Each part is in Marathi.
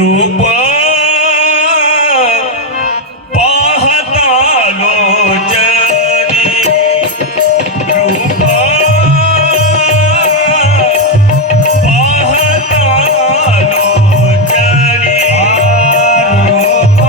रूप पाहता लोचनी रूप पाहता लोचनी रूप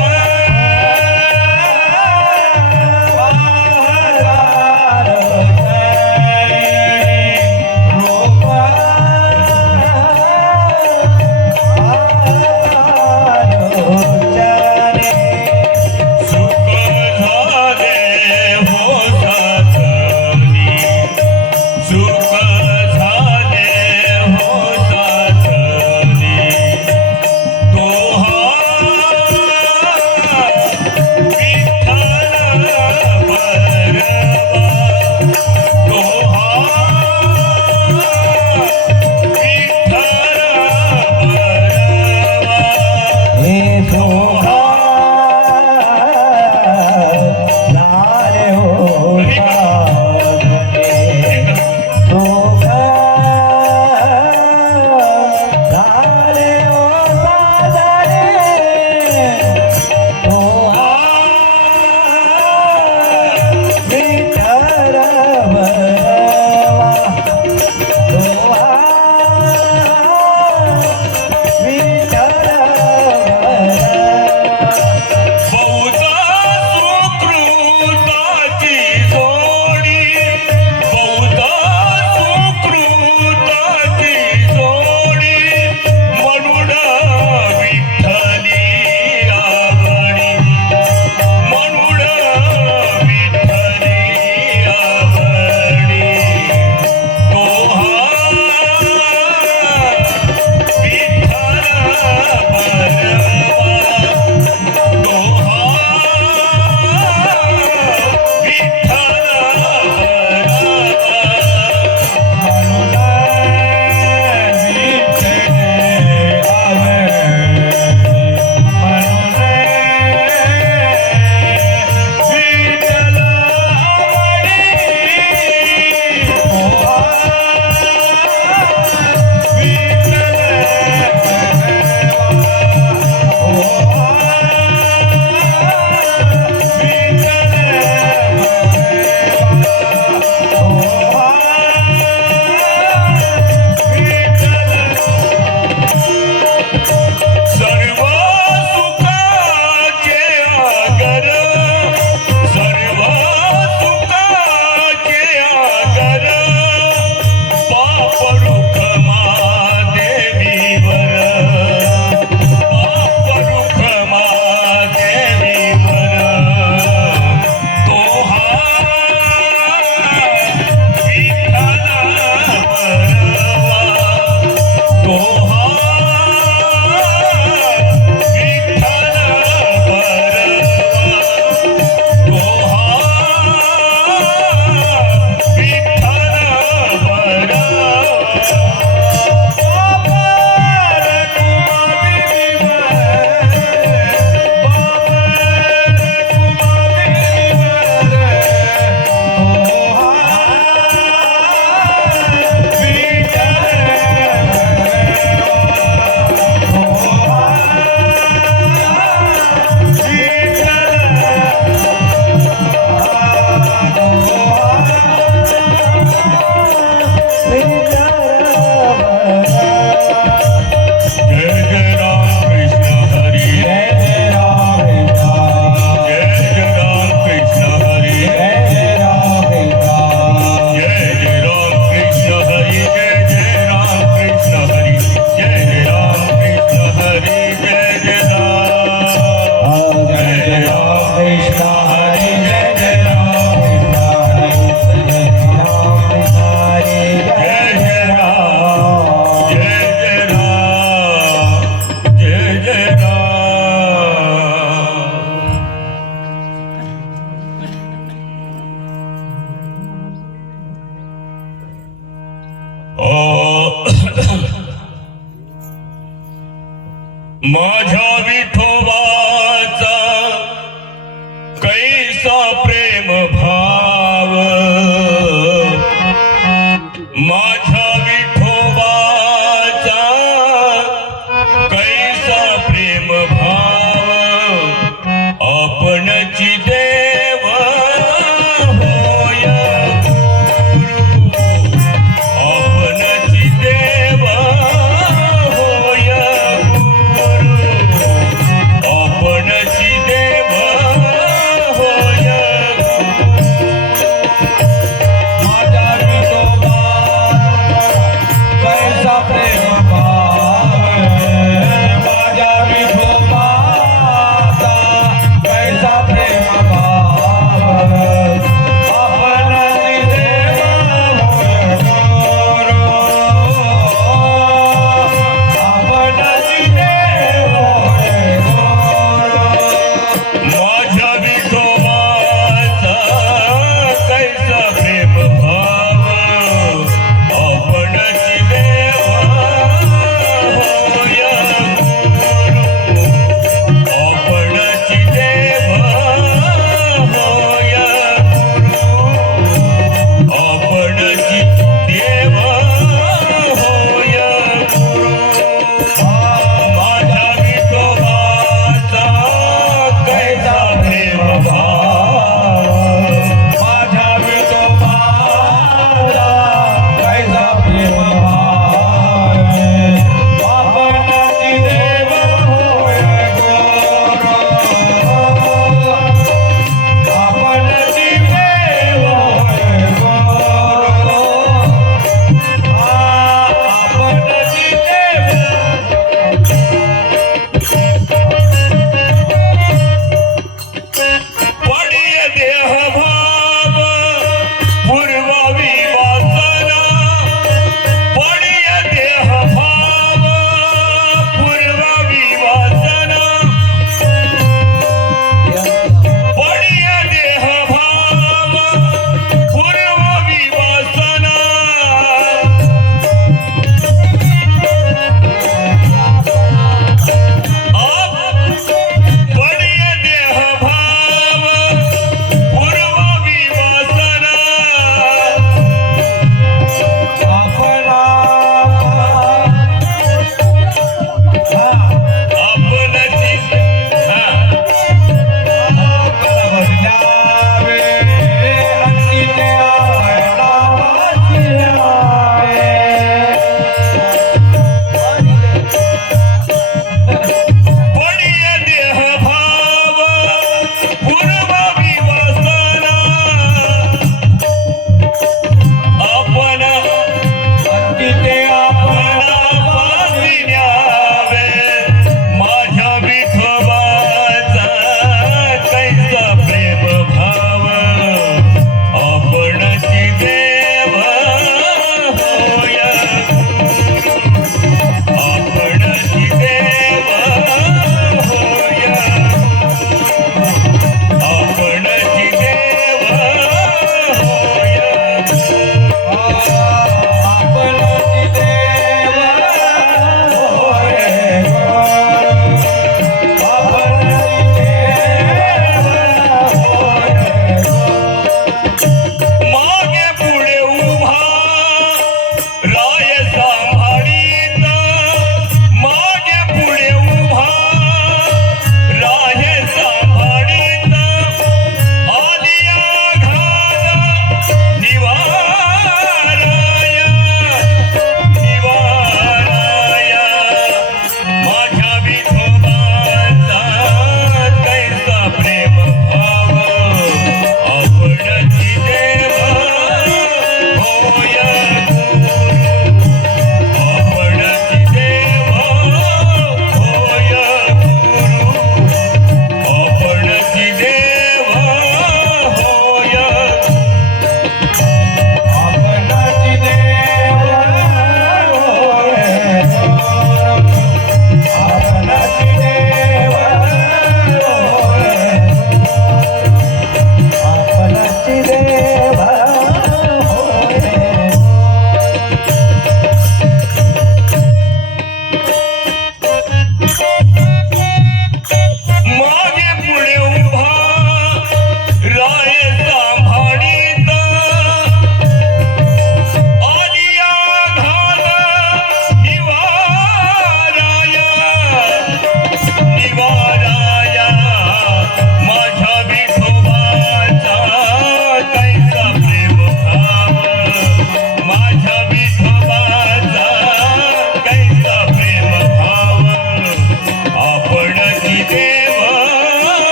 माझ्या विठोबाचा कैसा प्रेम भाव, माझ्या विठोबाचा कैसा प्रेम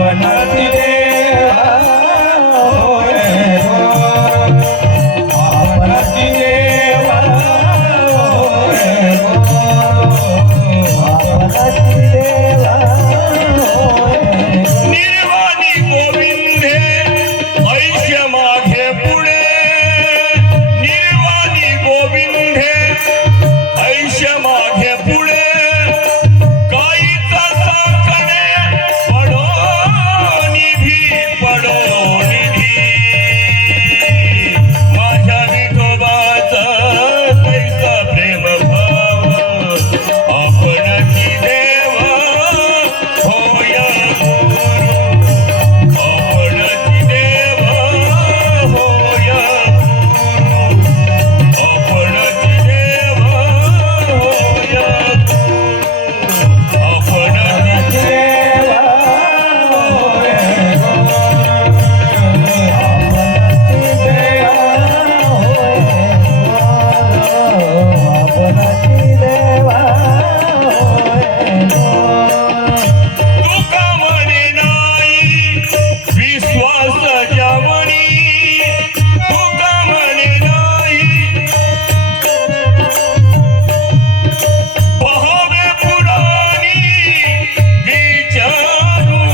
आपणची देवा होय आपणची देवा होय आपणची देवा होय निर्वाणी गोविंदे ऐश मागे पुढे निर्वाणी गोविंदे ऐश मागे पुढे काहीचा साखणे पडो निधी माझ्या विठोबाचा कैसा प्रेम भाव आपणची देवा होय आपणची देवा होय आपणची देवा होय आपणची देवा होय आपणची देवा तुका म्हणे नाही विश्वास ज्यावणी तुका म्हणे नाही पहावे पुराणी विचारुनी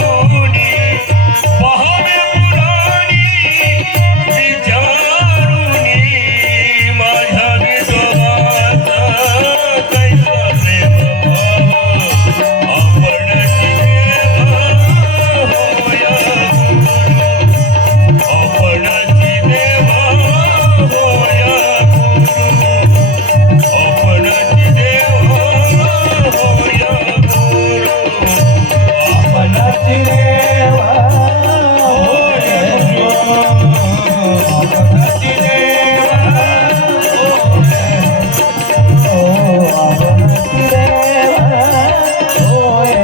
पहावे पुराणी विचारुनी माझ्या विठोबाचा कैसा प्रेम भाव आपणची देवा होय आपणची देवा होय आपणची देवा होय आपणची देवा होय आपणची देवा आपणची देवा होय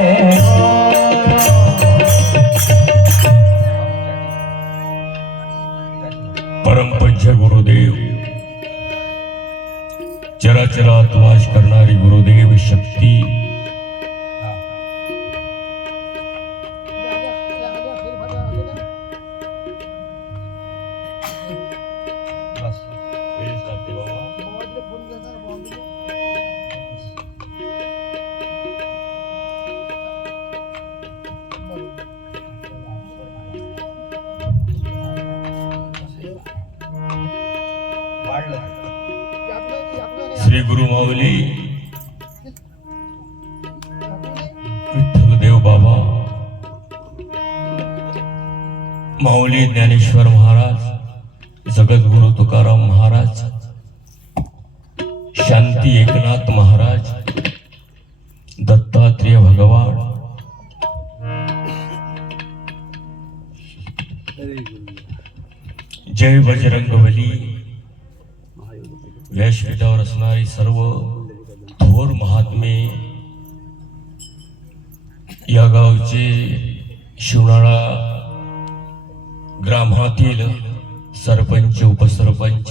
परमपूज्य गुरुदेव चराचरात वास करणारी गुरुदेव शक्ती श्री गुरु माऊली विठ्ठलदेव बाबा माऊली ज्ञानेश्वर महाराज जगद्गुरु तुकाराम महाराज शांती एकनाथ महाराज दत्तात्रेय भगवान जय बजरंगबली व्यासपीठावर असणारी सर्व थोर महात्मे या गावचे शिवनाळा ग्रामातील सरपंच उपसरपंच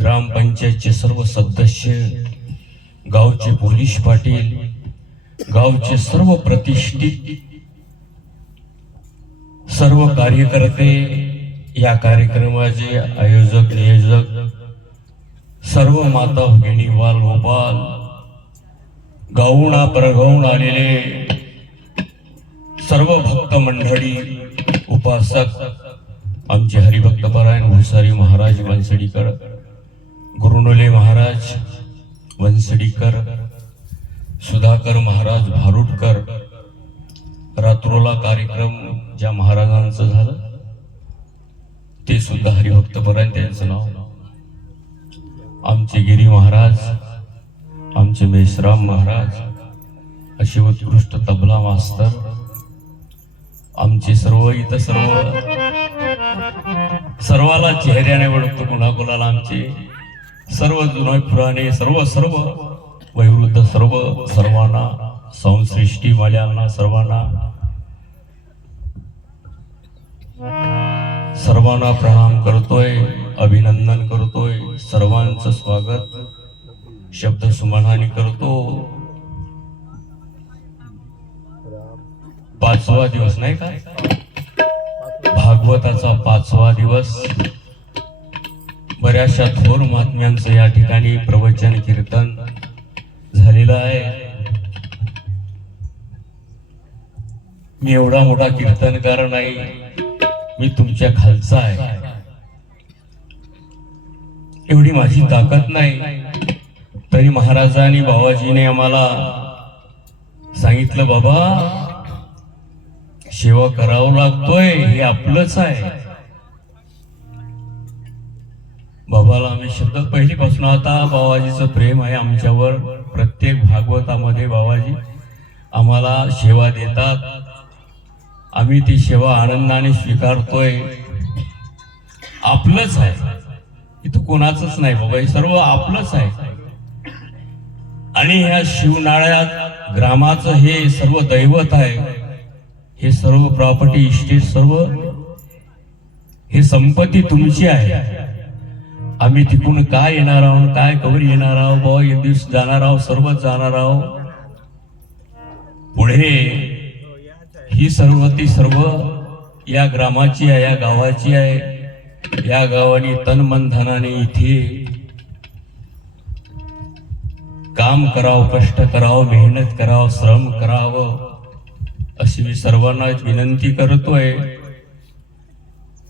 ग्रामपंचायतचे सर्व सदस्य गावचे पोलीस पाटील गावचे सर्व प्रतिष्ठित सर्व कार्यकर्ते या कार्यक्रमाचे आयोजक नियोजक सर्व माता भगिनी बाल गोपाल गाऊन परगाऊन आलेले सर्व भक्त मंडळी उपासक आमचे हरिभक्तपरायण भुसारी महाराज वनसडीकर गुरुनोले महाराज वनसडीकर सुधाकर महाराज भारुडकर रात्रोला कार्यक्रम ज्या महाराजांचं झालं ते सुद्धा हरिभक्तपरायण त्यांचं नाव आमचे गिरी महाराज आमचे मेश्राम महाराज असे उत्कृष्ट तबला मास्तर आमचे सर्व इथं सर्वाला चेहऱ्याने ओळखतो कुणाकुणाला आमचे सर्व जुने पुराणे सर्व वयोवृद्ध सर्वांना संसृष्टी माल्यांना सर्वांना प्रणाम करतोय अभिनंदन करतोय सर्वांचं स्वागत शब्द सुमनाने करतो 5वा दिवस नाही का, भागवताचा 5वा दिवस. बऱ्याचशा थोर महात्म्यांचं या ठिकाणी प्रवचन कीर्तन झालेलं आहे. मी एवढा मोठा कीर्तनकार नाही, मी तुमच्या खालचा आहे, एवढी माझी ताकद नाही. तरी महाराजांनी बाबाजीने आम्हाला सांगितलं, बाबा सेवा करावं लागतोय, हे आपलंच आहे. बाबाला आम्ही शब्द पहिलीपासून, आता बाबाजीचं प्रेम आहे आमच्यावर. प्रत्येक भागवतामध्ये बाबाजी आम्हाला सेवा देतात, आम्ही ती सेवा आनंदाने स्वीकारतोय. आपलंच आहे, इथं कोणाचंच नाही बाबा, हे सर्व आपलंच आहे. आणि ह्या शिवनाळ्यात ग्रामाचं हे सर्व दैवत आहे, हे सर्व प्रॉपर्टी इस्टेट, सर्व हे संपत्ती तुमची आहे. आम्ही तिकडून काय येणार आहोत, काय कवर येणार आहोत बाबा, एक दिवस जाणार आहोत, सर्वच जाणार आहोत. पुढे ही सर्व ती सर्व या ग्रामाची आहे, या गावाची आहे. या गावाने तन मन धनाने इथे काम करावं, कष्ट करावं, मेहनत करावं, श्रम करावं, अशी मी सर्वांना विनंती करतोय.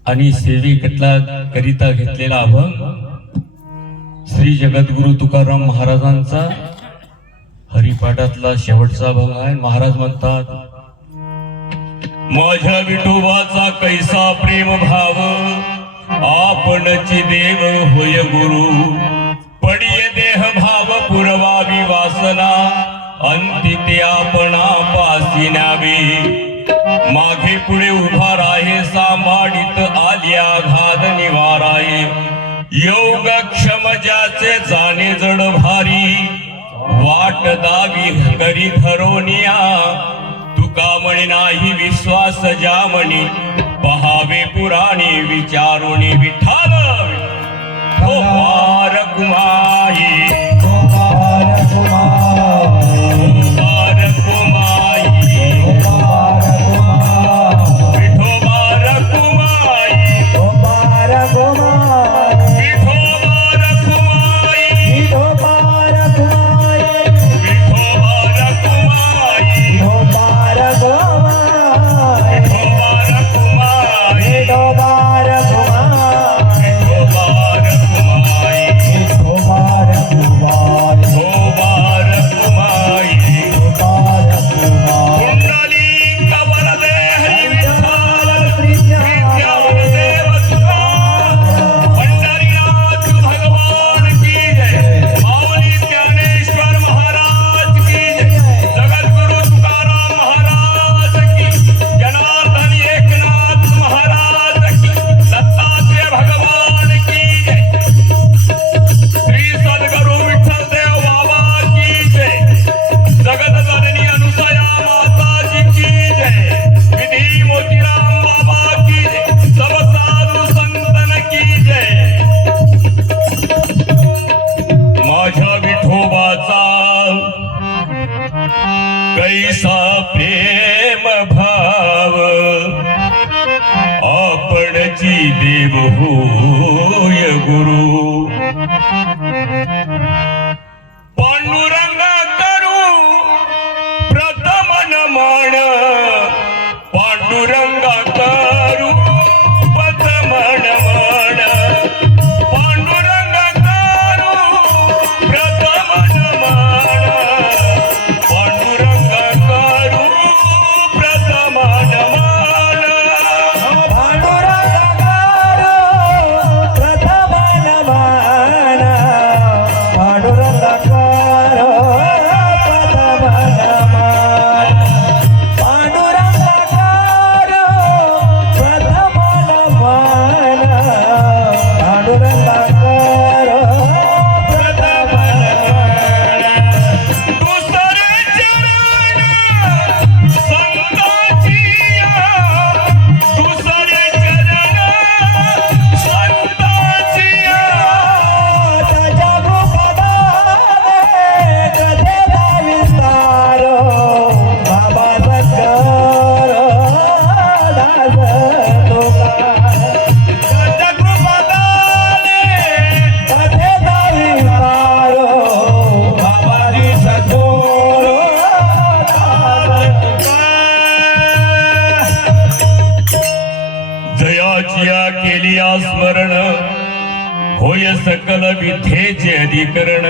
आणि सेवेकटला करिता घेतलेला अभंग श्री जगद्गुरु तुकाराम महाराजांचा हरिपाठातला शेवटचा अभंग आहे. महाराज म्हणतात, माझ्या विठोबाचा कैसा प्रेम भाव, आपणची देव होय गुरु. पडिये देह भाव पुरवावी वासना, अंती ते आपणा पासी न्यावी. मागे पुढे उभा राहे, सांभाळीत आल्या घाद निवाराये. योग क्षम ज्याचे जाणे जड भारी, वाट दावी करी धरोनिया. तुका म्हणे नाही विश्वास ज्या म्हणी, पहावे पुराणे विचारुणी. विठाल हो पार कुमाई, कुमार कुमार, पार कुमाई, कुमार कुमार, विठोबार कुमाई, कुमार कुमार, विठोबार कुमाई, विठोबार कुमार, विठोबार कुमाई, विठोबार कुमार, विठोबार कुमाई, विठोबार कुमार, विठोबार कुमाई, विठोबार कुमार, विठोबार कुमाई. विठोबार कुमार. कुंडली कवरदे हरी विठ्ठल, विठ्ठल विद्यादेव तुकाराम, पंढरीनाथ भगवान की जय. माऊली ज्ञानेश्वर महाराज की जय. जगद्गुरु तुकाराम महाराज की, जनार्दन एकनाथ महाराज की, दत्तात्रेय भगवान की जय. श्री सद्गुरु विठ्ठल देव बाबा की जय. जगत जननी अनुसया माता जी की जय. विधी मोतीराम बाबा की जय. सब साधु संतन की जय. माझ्या विठोबाचा कैसा प्रेम भाव, आपणची देव होय गुरु. पांडुरंगा करू प्रथम नमन, पांडुरंगा करू प्रथम नमन. पांडुरंगा करू प्रथम नमन, पांडुरंगा करू प्रथम नमन. पांडुरंगारू होय सकल विद्येचे अधिकरण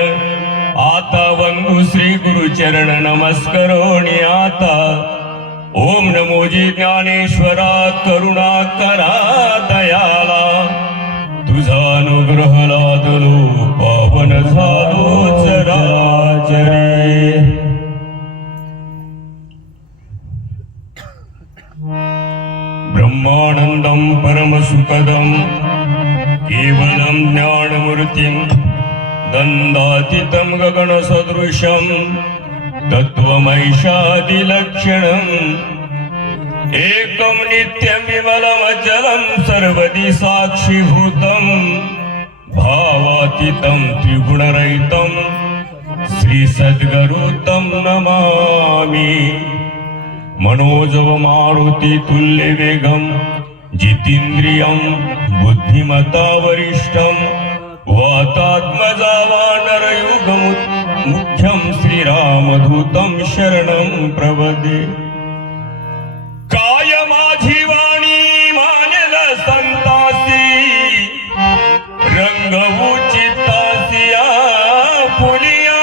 आता वंदू श्री गुरुचरण नमस्करोणी आता ओम नमो जी ज्ञानेश्वरा करुणा करा दयाला तुझा अनुग्रह लादलो पावन झालो चराचरे ब्रह्मानंदं परमसुखदं केवलं ज्ञानमूर्तिं दन्दातीतं गगनसदृशं तत्त्वमैषादिलक्षणम् एकं नित्यं विमलमचलं सर्वदि साक्षीभूतं भावातीतं त्रिगुणरहितं श्रीसद्गुरुतं नमामि मनोजव मारुती तुल्य वेगम जितेंद्रियं बुद्धिमता वरिष्ठं वातात्मजा वानरयुगं मुख्यं श्रीरामदूतं शरणं प्रपदे काय माझी वाणी मानेल संतासी रंगवू चित्तासिया फुलिया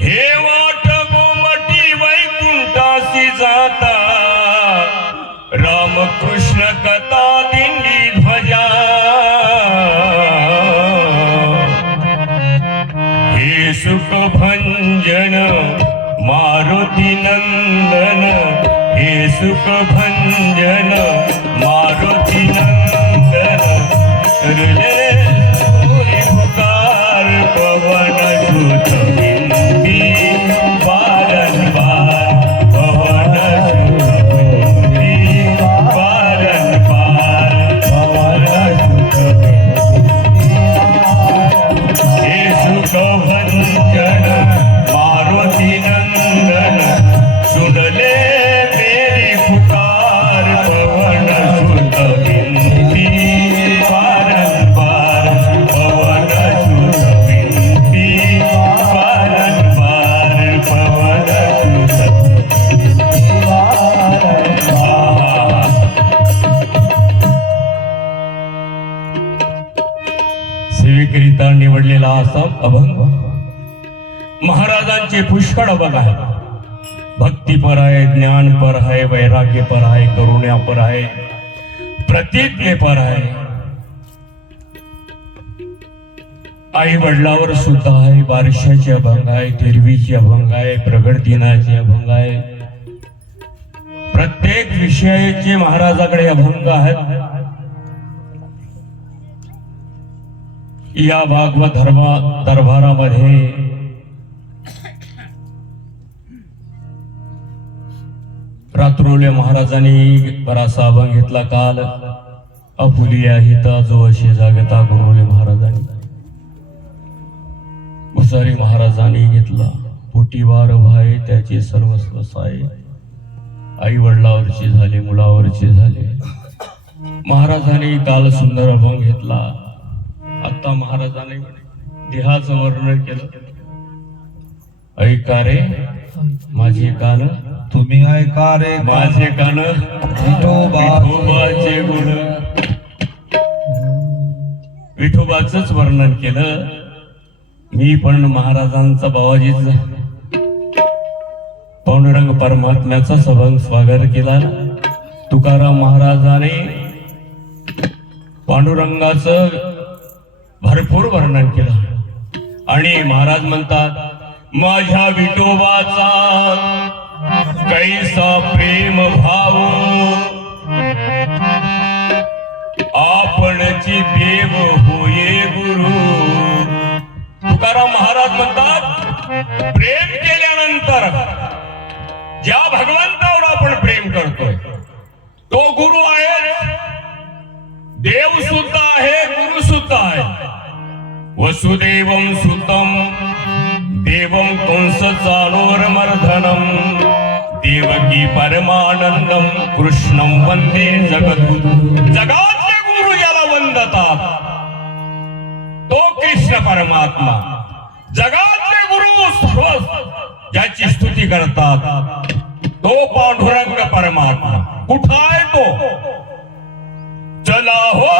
हे वाट गोमटी वैकुंठासी जाता रामकृष्ण कथा दिंडी ध्वजा हे सुख भंजन मारुती नंदन हे सुख भंजन मारुती नंदन करले पुकार पवन सुत बिंदी वारंवार पवन सुत बिंदी वारंवार पवन सुत हे सुख भंजन मारुती नंदन सुनले मेरी पुकार पवन सुत बिंदी वारंवार पवन सुत बिंदी वारंवार पवन सुत सेवेकरिता निवडलेला असा अभंग महाराजांचे पुष्कळ अभंग आहे भक्तीपर आहे ज्ञानपर आहे वैराग्यपर आहे करुण्यापर आहे प्रतिज्ञेपर आहे आई वडिलावर सुद्धा आहे बारशाचे अभंग आहे तेरवीचे अभंग आहे प्रगट दिनाचे अभंग आहे प्रत्येक विषयाचे महाराजाकडे अभंग आहेत या भागवत दरबारामध्ये रात्रोले महाराजांनी बराचसा अभंग घेतला काल अपुलिया हिता जो अशी जागता गुरुले महाराजांनी भुसारी महाराजांनी घेतला पोटीवार भाई त्याचे सर्वस्व साय आई वडिलावरचे झाले मुलावरचे झाले महाराजांनी काल सुंदर अभंग घेतला आता महाराजांनी देहाचं वर्णन केलं ऐका रे माझे कान तुम्ही ऐका रे माझे कान विठोबाचे गुण विठोबाचंच वर्णन केलं मी पण महाराजांचा बाबाजीचा पांडुरंग परमात्म्याचा अभंग स्वागत केला तुकाराम महाराजाने पांडुरंगाचं भरपूर वर्णन केलं आणि महाराज म्हणतात माझ्या विठोबाचा कैसा प्रेम भाव आपणची देव होये गुरु तुकाराम महाराज म्हणतात प्रेम केल्यानंतर ज्या भगवंतावर आपण प्रेम करतोय तो गुरु आहे देव सुद्धा आहे गुरु सुद्धा आहे वसुदेवं सुतं देवं कंस चाणूरमर्दनं देवकी परमानंदं कृष्णं वंदे जगद्गुरु जगातले गुरु ज्याला वंदतात तो कृष्ण परमात्मा जगातले गुरु सर्व ज्याची स्तुती करतात तो पांडुरंग परमात्मा कुठं आहे तो चला हो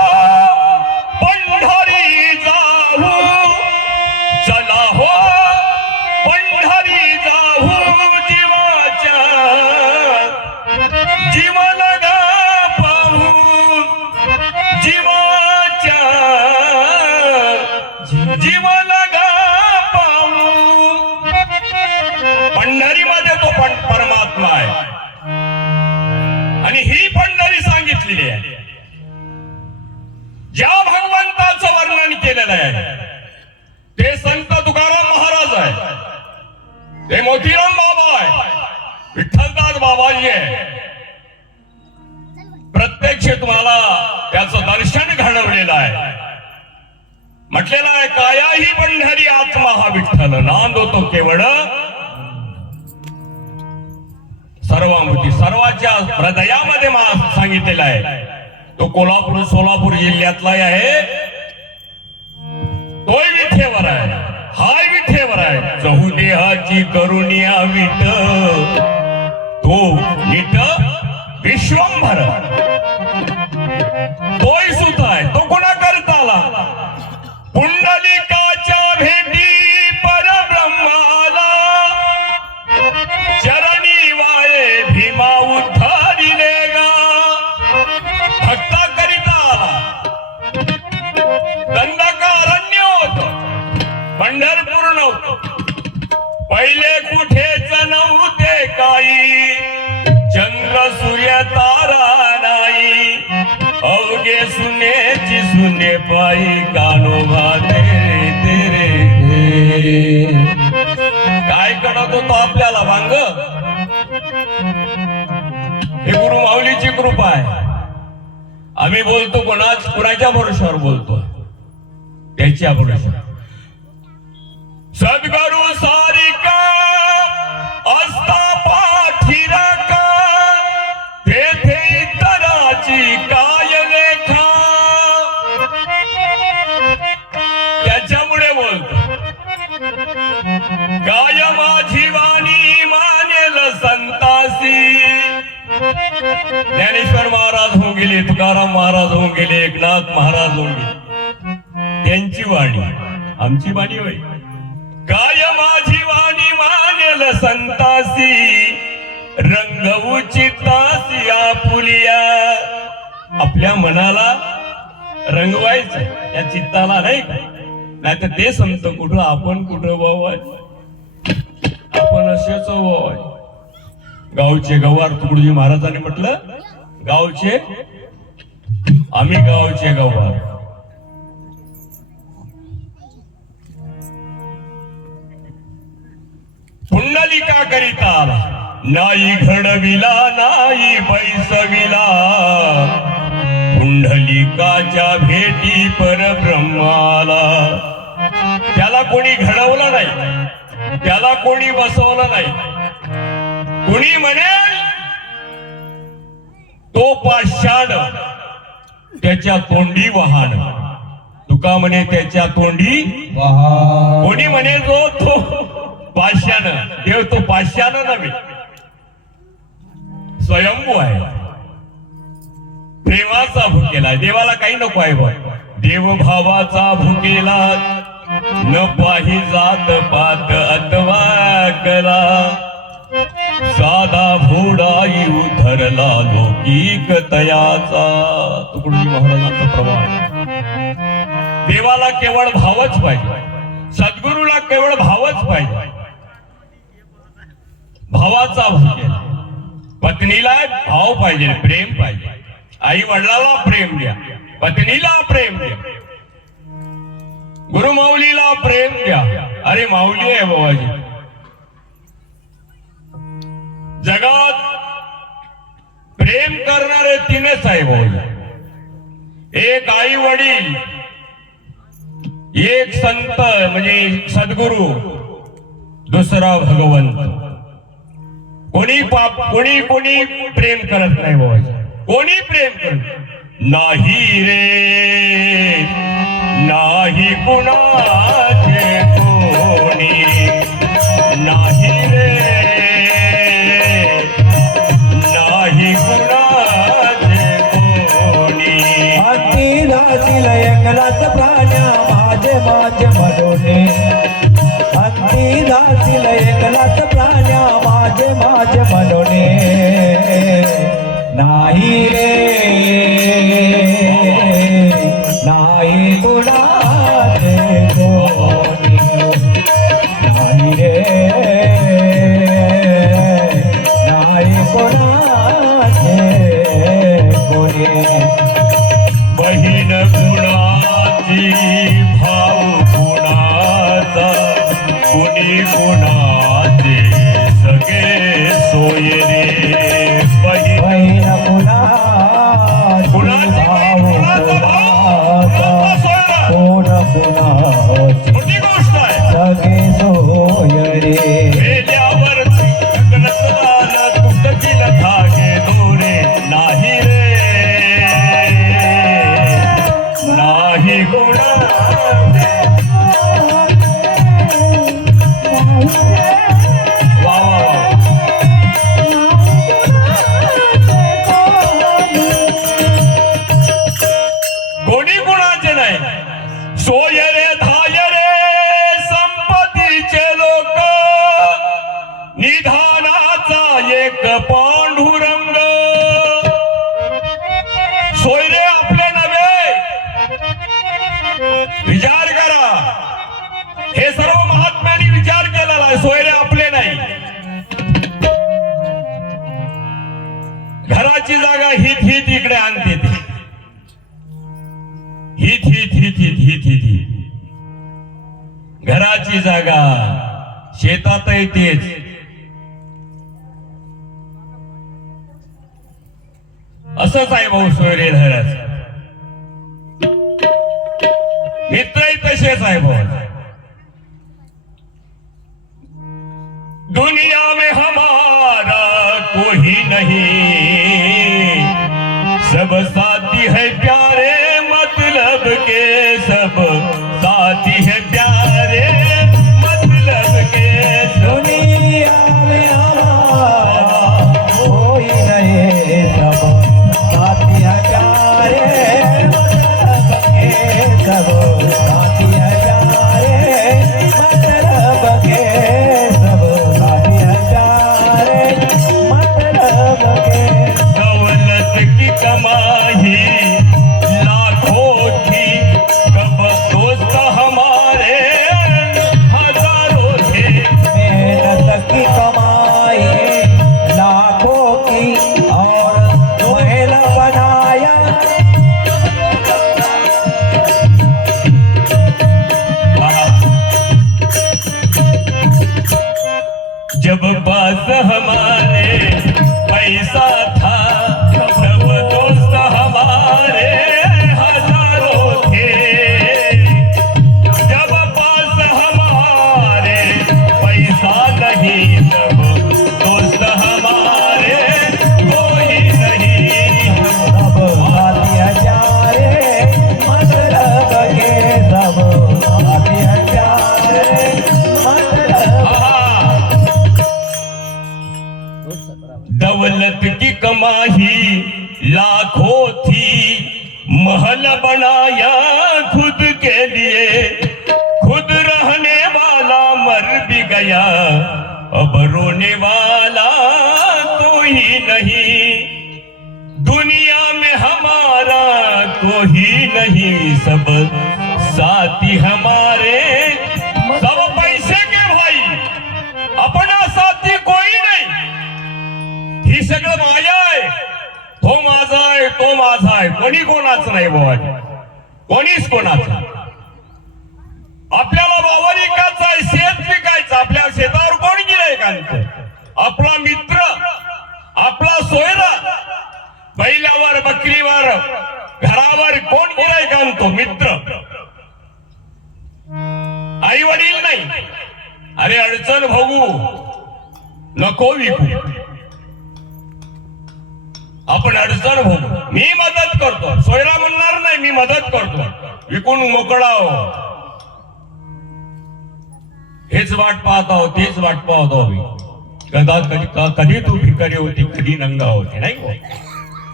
मोतीराम बाबा आहे, विठ्ठलदास बाबाजी आहे. प्रत्यक्ष तुम्हाला त्याचं दर्शन घडवलेलं आहे. म्हटलेलं आहे कायाही पंढरी आत्मा हा विठ्ठल नांदतो केवळ सर्वांभूती. सर्वाच्या हृदयामध्ये सांगितलेला आहे. तो कोल्हापूर सोलापूर जिल्ह्यातला आहे. तोय विठेवर आहे, हाय विठेवर आहे. चहू देहाची करुणिया विठ तो नीट विश्वंभर. तोय सुत आहे. तो कोणा करता आला? पुंडलिकाच्या भेटी परब्रह्माला चरणी वाळे भीमा उद्धारिले गा. भक्ता करिता आला. दंडकारण्य होत, पंढरपूर नव्हतं. पहिले कुठेच नव्हते काही, चंद्र सूर्य तारा नाही. अवघे सुनेची सुने पायी कानोबा तेरे तेरे. काय कडत होतो आपल्याला वांग? हे गुरु माऊलीची कृपा आहे. आम्ही बोलतो कुणाच्या भरोशावर बोलतो? त्याच्या भरोशावर. सद्गुरु सारिका असता पाठीरा का, तेथे इतराची काय लेखा. त्याच्यामुळे बोलतो. काय माझी वाणी मानेल संतासी. ज्ञानेश्वर महाराज होऊन गेले, तुकाराम महाराज होऊन गेले, एकनाथ महाराज होऊन गेले. त्यांची वाणी आमची वाणी होय. काय माझी वाणी मानेल संतासी, रंगवू चित्तासी आपुलिया. आपल्या मनाला रंगवायचं, या चित्ताला नाही का? नाही तर ते संत कुठं, आपण कुठं बाबा. आपण असेच बाबा. गावचे गवार तुकडोजी महाराजांनी म्हटलं, गावचे आम्ही गावचे गवार. पुंडलिका करिता आला, नाही घडविला नाही बैसविला. पुंडलिकाच्या भेटी परब्रह्माला. त्याला कोणी घडवलं नाही, त्याला कोणी बसवलं नाही. कुणी म्हणेल तो पाषाण, त्याच्या तोंडी वाहन. तुका म्हणे त्याच्या तोंडी वाहन. कोणी म्हणे तो पाषाण. देव तो पाषाण नव्हे, स्वयंभू आहे. प्रेमाचा भुकेला. देवाला काही नको आहे बा. देव भावाचा भुकेला, न पाही जात पात अथवा कला. साधा भोडा येऊ धरला लौकिक तयाचा. तुकडोजी महाराजांचा प्रभाव. देवाला केवळ भावच पाहिजे, सद्गुरूला केवळ भावच पाहिजे. भावाचा भुकेला. पत्नीला भाव पाहिजे, प्रेम पाहिजे. आई वडिलाला प्रेम द्या, पत्नीला प्रेम द्या, गुरु माऊलीला प्रेम द्या. अरे माऊली आहे बाबाजी. जगात प्रेम करणारे तीनच आहे भाऊजी. एक आई वडील, एक संत म्हणजे सद्गुरु, दुसरा भगवंत. कोणी कोणी प्रेम करत नाही बाबाजी. कोणी प्रेम करत नाही रे, नाही कुणाचे कोणी नाही रे, नाही कुणाचे कोणी. हाती राहतील एकलाच प्राण्या माझे माझे म्हणूने. हाती राहतील एकलाच प्राण्या माझे माझे म्हणूने. नाही रे, नाही कुणाचे कोणी. नाही रे, नाही कुणाचे कोणी. बहीण कुणाची, भाऊ कुणाचा, कुणी कुणाचे निधानाचा एक पांडुरंग सोयरे आपले नव्हे. विचार करा, हे सर्व महात्म्यांनी विचार केलेला आहे, सोयरे आपले नाही. घराची जागा हित हित इकडे आणते ती, हित हित हित हित हित हित. घराची जागा शेतातही तेच. असंच आहे भाऊ सोयरे धराच. मित्रही तसेच आहे भाऊ. दुनिया में हमारा कोई नहीं, सब साथी है प्यारे मतलब के, सब साथी है प्यारे मतलब के. दुनिया में हमारा कोई नहीं, सब साथी है प्यारे मतलब के, सब साथी है प्यारे मतलब के, सब साथी है प्यारे मतलब के. दौलत की कमाई लाखों थी, कब दोस्त हमारे हजारों थे. मेहनत की कमाई लाखों की और महल बनाया. जब पास हमारे पैसा था, तब दोस्त हमारे हजारों थे. जब पास हमारे पैसा नहीं, तब दोस्त हमारे कोई नहीं. सब साथी है प्यारे मतलब के, सब साथी है प्यारे मतलब. दौलत की कमाई लाखों थी, महल बनाया खुद के लिए. खुद रहने वाला मर भी गया, अब रोने वाला कोई नहीं. दुनिया में हमारा कोई नहीं, सब साथी हमारे. सब पैसे के भाई, अपना साथी कोई नाही. ही सगळं माया आहे. तो माझा आहे, तो माझा आहे, कोणी कोणाच नाही बाबा, कोणीच कोणाच. आपल्याला वावर विकायचा आहे, शेत विकायचं. आपल्या शेतावर कोण गिरायक आणतं? आपला मित्र, आपला सोयरा. बैलावर, बकरीवर, घरावर कोण गिरायक आणतो? मित्र, आई वडील नाही. अरे अडचण भोगू नको विकू, आपण अडचण भोगू. मी मदत करतो, सोयरा म्हणणार नाही मी मदत करतो, विकून मोकळा हो. हेच वाट पाहत आहोत, तेच वाट पाहत आहोत. कधी तू भिकारी होती, कधी नंगा होती, नाही हो?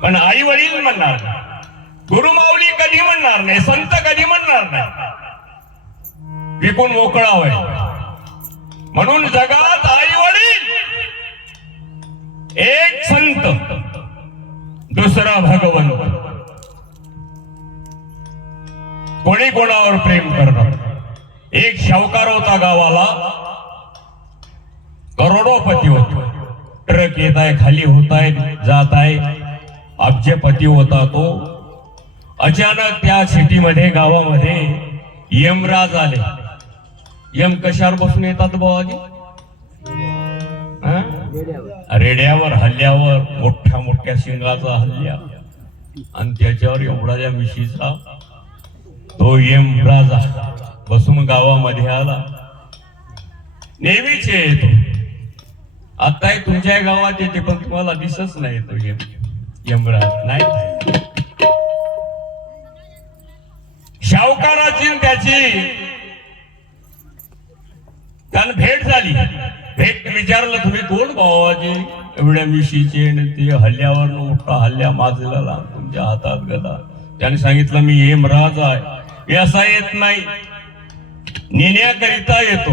पण आई वडील म्हणणार नाही, गुरुमाऊली कधी म्हणणार नाही, संत कधी म्हणणार नाही. विकून मोकळा होय. म्हणून जगात आई वडील, एक संत, दुसरा भगवंत. कोणी कोणावर प्रेम करणार? एक शाहूकार होता गावाला, करोडोपती होता. ट्रक येत आहे, खाली होत आहे, जात आहे, अब्जपती होता तो. अचानक त्या सिटीमध्ये, गावामध्ये यमराज आले. यम कशावर बसून येतात बाबाजी? रेड्यावर, हल्ल्यावर, मोठ्या मोठ्या शिंगाचा हल्ल्या, आणि त्याच्यावर एवढा मिशीचा तो यमराज बसून गावामध्ये आला. नेहमीच येतो, आता तुमच्या गावात येते, पण तुम्हाला दिसत नाही तो यमराज. नाही, शाहूकाराची त्याची त्यानं भेट झाली. भेट विचारलं, तुम्ही कोण बाबाजी? एवढ्या मिशीचे ते हल्ल्यावर मोठा हल्ल्या माजलेला, तुमच्या हातात गदा. त्याने सांगितलं, मी यमराज आहे. मी असा येत नाही, नेण्याकरिता येतो.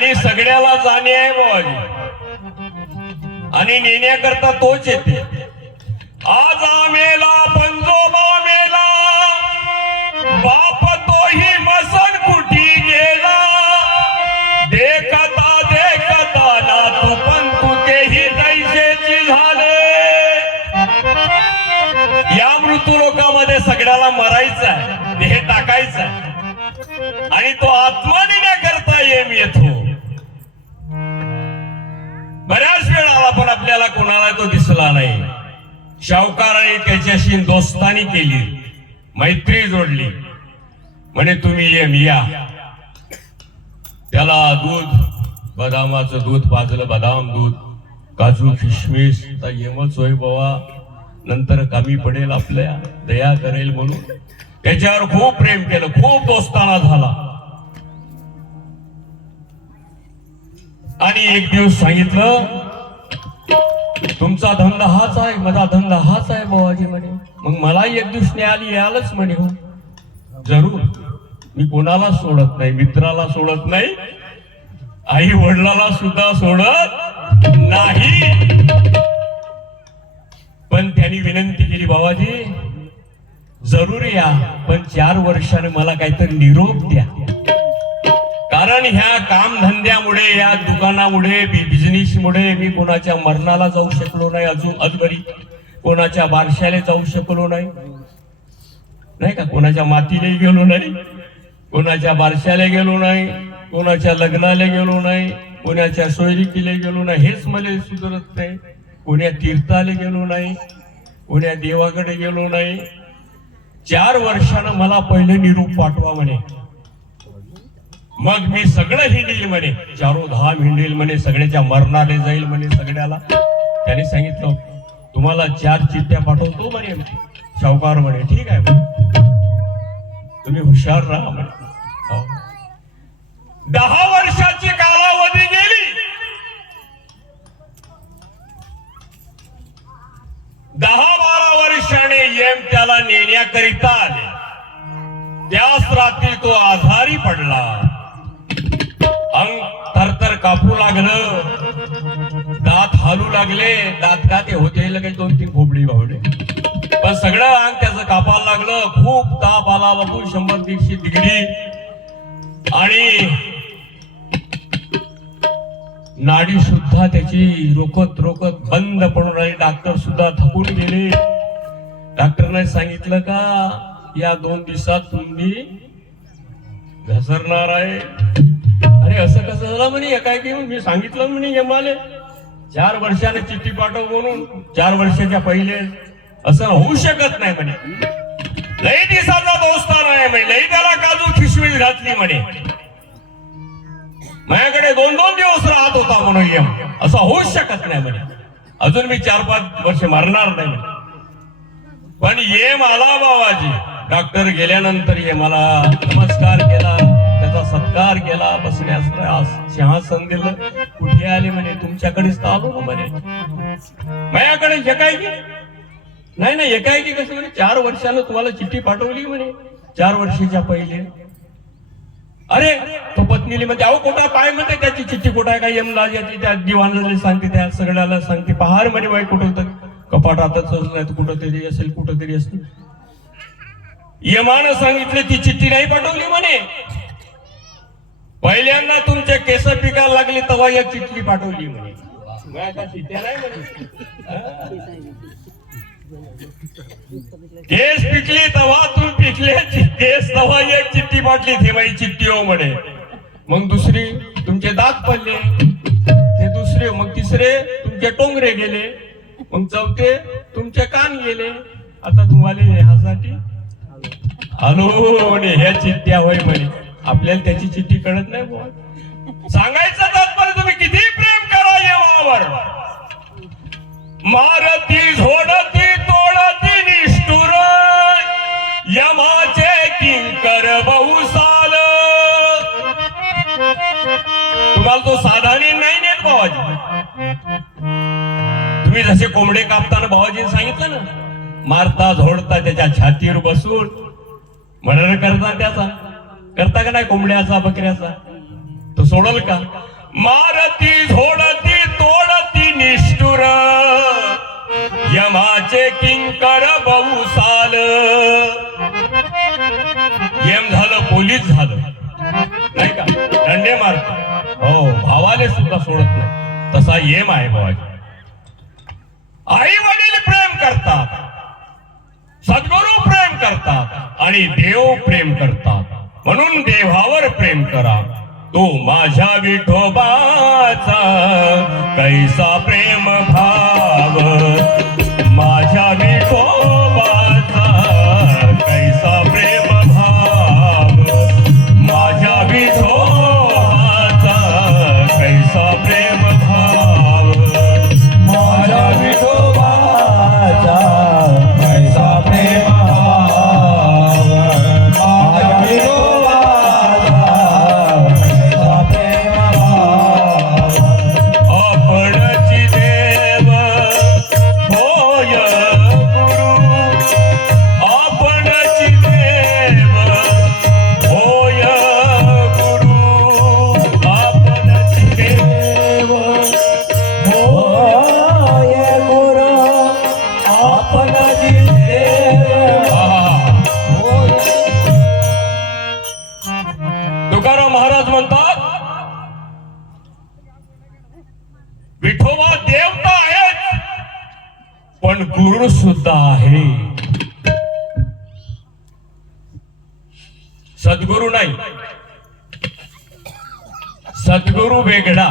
आणि सगळ्याला जाणे आहे बाबाजी, आणि नेण्याकरता तोच येते. आज मेला पंजोबा मेला, बाप तोही मसन कुठी गेला, देखता देखता ना तू पण तू तेही दैसेची झाले. या मृत्यू लोकामध्ये सगळ्याला मरायचं आहे, देह टाकायचा आहे, आणि तो आत्मा नेण्याकरता येतो. बऱ्याच वेळा पण आपल्याला कोणाला तो दिसला नाही. शाहूकाराने त्याच्याशी दोस्तानी केली, मैत्री जोडली, म्हणे तुम्ही या. त्याला दूध, बदामाचं दूध पाजलं, बदाम दूध, काजू किशमिश. येमच होय बाबा, नंतर कमी पडेल, आपल्या दया करेल म्हणून त्याच्यावर खूप प्रेम केलं, खूप दोस्ताना झाला. आणि एक दिवस सांगितलं, तुमचा धंदा हाच आहे, माझा धंदा हाच आहे बाबाजी म्हणे. मग मला एक दिवस न्यायाला यालच म्हणे. हो जरूर, मी कोणाला सोडत नाही, मित्राला सोडत नाही, आई वडिलाला सुद्धा सोडत नाही. पण त्यांनी विनंती केली, बाबाजी जरूर या, पण 4 वर्षाने मला काहीतरी निरोप द्या. कारण ह्या कामधंद्यामुळे, या दुकानामुळे, बिझनेसमुळे मी कोणाच्या मरणाला जाऊ शकलो नाही, अजून अजबरी कोणाच्या बारशाला जाऊ शकलो नाही, नाही का, कोणाच्या मातीला गेलो नाही, कोणाच्या बारशाला गेलो नाही, कोणाच्या लग्नाला गेलो नाही, कोणाच्या सोयरिकीला गेलो नाही, हेच मला सुधरत नाही. कोण्या तीर्थाला गेलो नाही, कोण्या देवाकडे गेलो नाही. 4 वर्षानं मला पहिले निरूप पाठवा म्हणे. मग मी सगळं हिंडेल म्हणे, 4 धाम हिंडेल म्हणे, सगळ्याच्या मरणाले जाईल म्हणे. सगळ्याला त्याने सांगितलं, तुम्हाला 4 चिठ्ठ्या पाठवतो म्हणे. शाहूकार म्हणे, ठीक आहे म्हणे, तुम्ही हुशार राहा म्हणे. 10 वर्षाची कालावधी गेली. 10-12 वर्षाने येम त्याला नेण्याकरिता आले. त्याच रात्री तो आजारी पडला, अंग थरथर कापू लागलं, दात हालू लागले. दात का ते होते लगेच 2-3 खोबडी भावडे, पण सगळं अंग त्याचं कापायला लागलं. खूप ताप आला बाबू, 100-150 डिग्री. आणि नाडी सुद्धा त्याची रोखत रोखत बंद पडून राहिली. डॉक्टर सुद्धा थकून गेले. डॉक्टरने सांगितलं का या 2 दिवसात तुम्ही घसरणार आहे. अरे असं कसं झालं म्हणे, काय की मी सांगितलं म्हणे यमाले 4 वर्षाने चिठ्ठी पाठव म्हणून. 4 वर्षाच्या पहिले असं होऊ शकत नाही म्हणे. लई दिवसाचा दोस्तार आहे म्हणे, लई त्याला काजू खिशमिश घातली म्हणे. माझ्याकडे 2-2 दिवस राहत होता म्हणून यम, असं होऊच शकत नाही म्हणे. अजून मी 4-5 वर्ष मारणार नाही म्हणे. पण येम आला बाबाजी. डॉक्टर गेल्यानंतर ये मला नमस्कार केला, त्याचा सत्कार केला, बसण्यास सिंहासन दिलं. कुठे आले म्हणे, तुमच्याकडेच तर आलो ना म्हणे. माझ्याकडे एकाएकी नाही नाही, एकाएकी कसं म्हणे, 4 वर्षानं तुम्हाला चिठ्ठी पाठवली म्हणे, 4 वर्षाच्या पहिले. अरे तो पत्नीली म्हणते, अहो कोटा काय म्हणते, त्याची चिठ्ठी कोटा आहे का, यमराज याची त्या दिवाणाला सांगते, त्या सगळ्याला सांगते, पहार म्हणे बाई कुठं होतं, कपाटातच नाही तर कुठंतरी असेल, कुठंतरी असेल. यमानं सांगितलं ती चिठ्ठी नाही पाठवली म्हणे. पहिल्यांदा तुमचे केस पिकायला लागले तेव्हा या चिठ्ठी पाठवली म्हणे. केस पिकले तेव्हा तुम्ही पिकले केस तेव्हा एक चिठ्ठी पाठली, थे बाई चिठ्ठी हो म्हणे. मग दुसरी तुमचे दात पडले, ते दुसरे. मग तिसरे तुमचे टोंगरे गेले. मग चौथे तुमचे कान गेले. आता तुम्हाला ह्यासाठी आलो म्हणे, ह्या चिठ्ठ्या होय म्हणे. आपल्याला त्याची चिठ्ठी कळत नाही बुवा. सांगायचं तात्पर्य तुम्ही किती प्रेम करा यमावर. मारती झोडती तोडती निष्ठुर, यमाचे किंकर बहुसाल. तुम्हाला तो साधारण नाही नेत भावाजी. तुम्ही जसे कोंबडे कापताना भावाजीने सांगितलं ना, मारता झोडता त्याच्या छातीवर बसून मर्डर करता, त्याचा करता का नाही कोंबड्याचा बकऱ्याचा, तो सोडल का? मारती झोडती तोडती निष्ठुर यमाचे किंकर बहुसाल. यम झालं पोलीस झालं नाही का, दंडे मारतो. हो, भावाले सुद्धा सोडत नाही, तसा यम आहे भावाजी. आई वडील प्रेम करतात, सद्गुरू प्रेम करतात आणि देव प्रेम करतात. म्हणून देवावर प्रेम करा. तो माझ्या विठोबाचा कैसा प्रेम भाव, माझ्या विठोबाचा कैसा प्रेम भाव, माझ्या विठोबाचा कैसा प्रेम भाव, माझ्या विठोबाचा कैसा प्रेम भाव, माझ्या विठोबाचा कैसा प्रेम भाव. आपणची देव होय गुरु, आपणची देव होय गुरु, आपणची देव. होय गुरु आपण देव. होय. तुकाराम महाराज म्हणतात, विठोबा देवता आहेत पण गुरु सुद्धा आहे. सद्गुरु नाही, सद्गुरु वेगळा,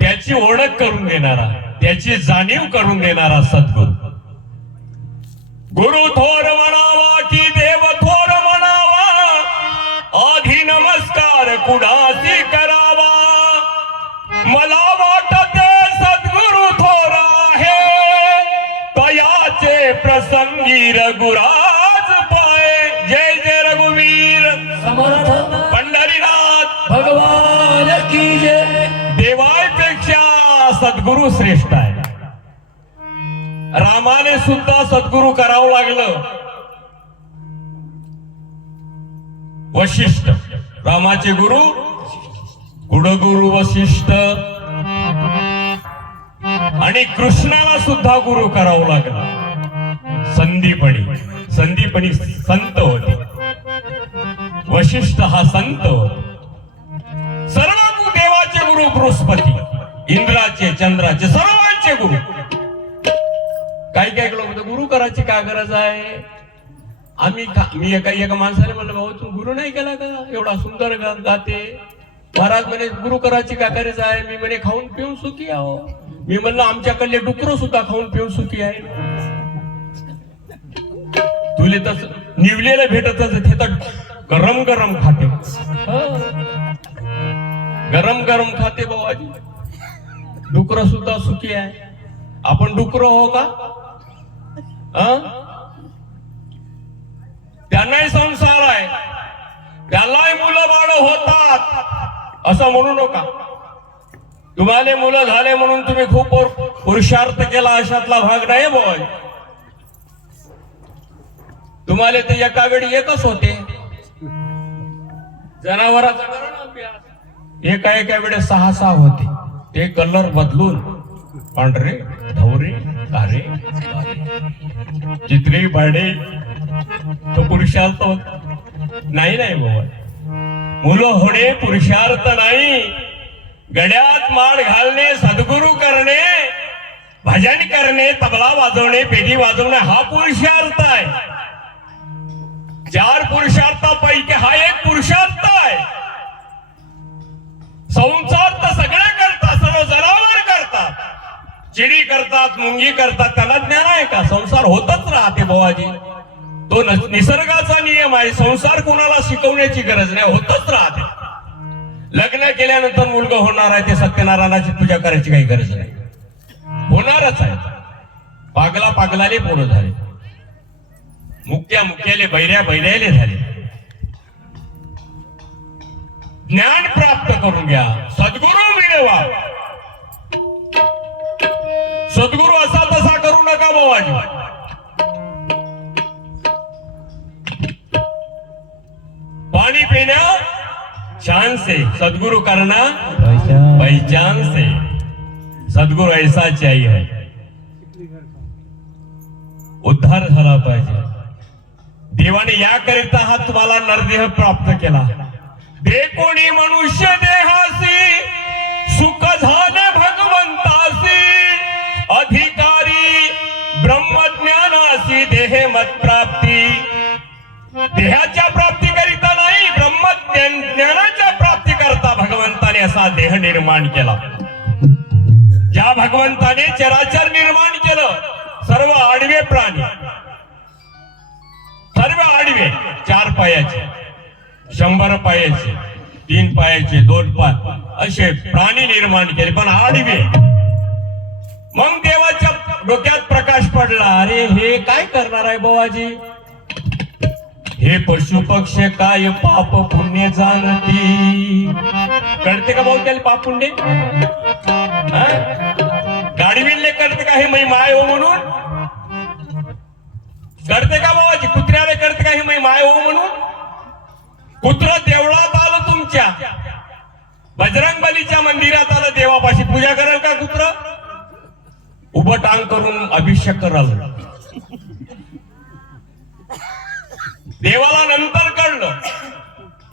त्याची ओळख करून देणारा, त्याची जाणीव करून देणारा सद्गुरु. गुरु थोर म्हणावा की देव थोर म्हणावा, आधी नमस्कार कुणासी करावा. मला वाटते सद्गुरु थोर आहे, तयाचे प्रसंगी रघुराज पाय. जय जय रघुवीर समर्थ पंढरीनाथ भगवान की जय. देवापेक्षा सद्गुरु श्रेष्ठ आहे. रामाने सुद्धा सद्गुरु करावं लागलं. वशिष्ठ रामाचे गुरु, कुळगुरु वशिष्ठ. आणि कृष्णाला सुद्धा गुरु करावं लागलं. संदीपणी संत होते. वशिष्ठ हा संत होता. सर्व देवाचे गुरु बृहस्पती, इंद्राचे, चंद्राचे, सर्वांचे गुरु. काही काही लोक गुरु करायची काय गरज आहे? मी एका माणसाने म्हणलं, भाऊ तू गुरु नाही केला का? एवढा सुंदर गाते. महाराज म्हणे गुरु करायची काय गरज आहे? मी म्हणे खाऊन पिऊन सुखी आहो. मी म्हणलं आमच्याकडले डुकर सुद्धा खाऊन पिऊन सुखी आहे. तुले तस निवलेलं भेटतच ते तर गरम गरम खाते. गरम गरम खाते बाबाजी. डुकर सुद्धा सुखी आहे. आपण डुकर हो का? त्यांनाही संसार आहे, त्यालाही मुलं बाळ होतात असं म्हणू नका. तुम्हाला मुलं झाले म्हणून तुम्ही खूप पुरुषार्थ केला अशातला भाग नाही बॉय. तुम्हाला ते एका वेळी एकच होते. जनावराचा करा ना अभ्यास. एका वेळेस 6 होते. ते कलर बदलून पांढरे, धवरे, कारे, चित्रे, बाडे. तो पुरुषार्थ नाही बाबा. मुलं होणे पुरुषार्थ नाही. गड्यात माळ घालणे, सद्गुरु करणे, भजन करणे, तबला वाजवणे, पेटी वाजवणे हा पुरुषार्थ आहे. 4 पुरुषार्थापैकी हा एक पुरुषार्थ आहे. संसार तर सगळे करतात, सर्व जनावर करतात. चिडी करतात, मुंगी करतात, त्यांना ज्ञान आहे का? संसार होतच राहते भावाजी. तो निसर्गाचा नियम आहे. संसार कोणाला शिकवण्याची गरज नाही, होतच राहते. लग्न केल्यानंतर मुलगा होणार आहे, ते सत्यनारायणाची पूजा करायची काही गरज नाही, होणारच आहे. पागलाले पोरं झाले, मुक्याले बैऱ्याले झाले. ज्ञान प्राप्त करून घ्या, सद्गुरू मिळवा. सद्गुरू असा तसा करू नका बाबाजी. पाणी पिण्या शान से सदगुरु करना पहचान से। सदगुरु ऐसा चाहिए, उद्धार झाला पाहिजे। देवाने याकरिता हा तुम्हाला नरदेह प्राप्त केला। दे कोणी मनुष्य देहासी, सुख झाले भगवंतासी, अधिकारी ब्रह्मज्ञानासी देहे मत प्राप्ती। देहाच्या प्राप्ती करिता नाही, ब्रह्मज्ञानाच्या प्राप्ती करता भगवंताने असा देह निर्माण केला। ज्या भगवंताने चराचर निर्माण केलं, सर्व आडवे प्राणी, सर्व आडवे, 4 पायाचे, 100 पायाचे, 3 पायाचे, 2 पाय असे प्राणी निर्माण केले, पण आडवे। मग देवाच्या डोक्यात प्रकाश पडला, अरे हे काय करणार आहे बाबाजी? हे पशु पक्षी काय पाप पुण्य जाणती। कळते का भाऊ त्याला पाप पुण्य? गाडविले करते का हे मै माय हो म्हणून? करते का बाबाजी? कुत्र्याला करते का हे मै माय हो म्हणून? कुत्र देवळात आलं तुमच्या, बजरंगबलीच्या मंदिरात आलं, देवापाशी पूजा कराल का कुत्र? उभं टांग करून अभिषेक कराल। देवाला नंतर कळलं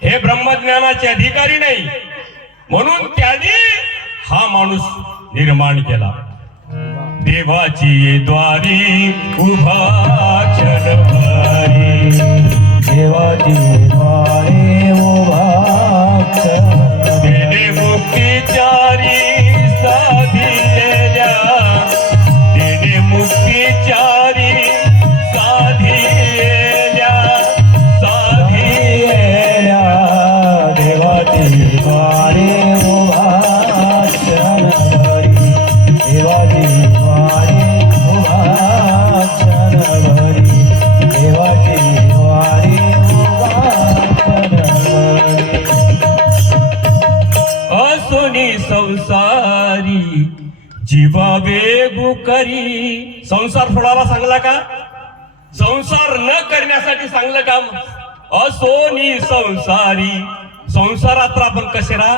हे ब्रह्मज्ञानाचे अधिकारी नाही, म्हणून त्याने हा माणूस निर्माण केला। देवाची द्वारी उभा क्षणभरी, देवाची द्वारे उभा देणे मुक्तीचारी साधिलेल्या, देणे मुक्तीचारी साधिलेल्या, साधिलेल्या देवाची द्वारे उभा क्षणभरी, देवाची द्वारे उभा क्षणभरी, देवाची द्वारे उभा क्षणभरी। असोनी संसारी जीवा वेगू करी। संसार सोडायला सांगला का? संसार न करण्यासाठी सांगलं का? असोनी संसारी, संसारात आपण कसे राहा?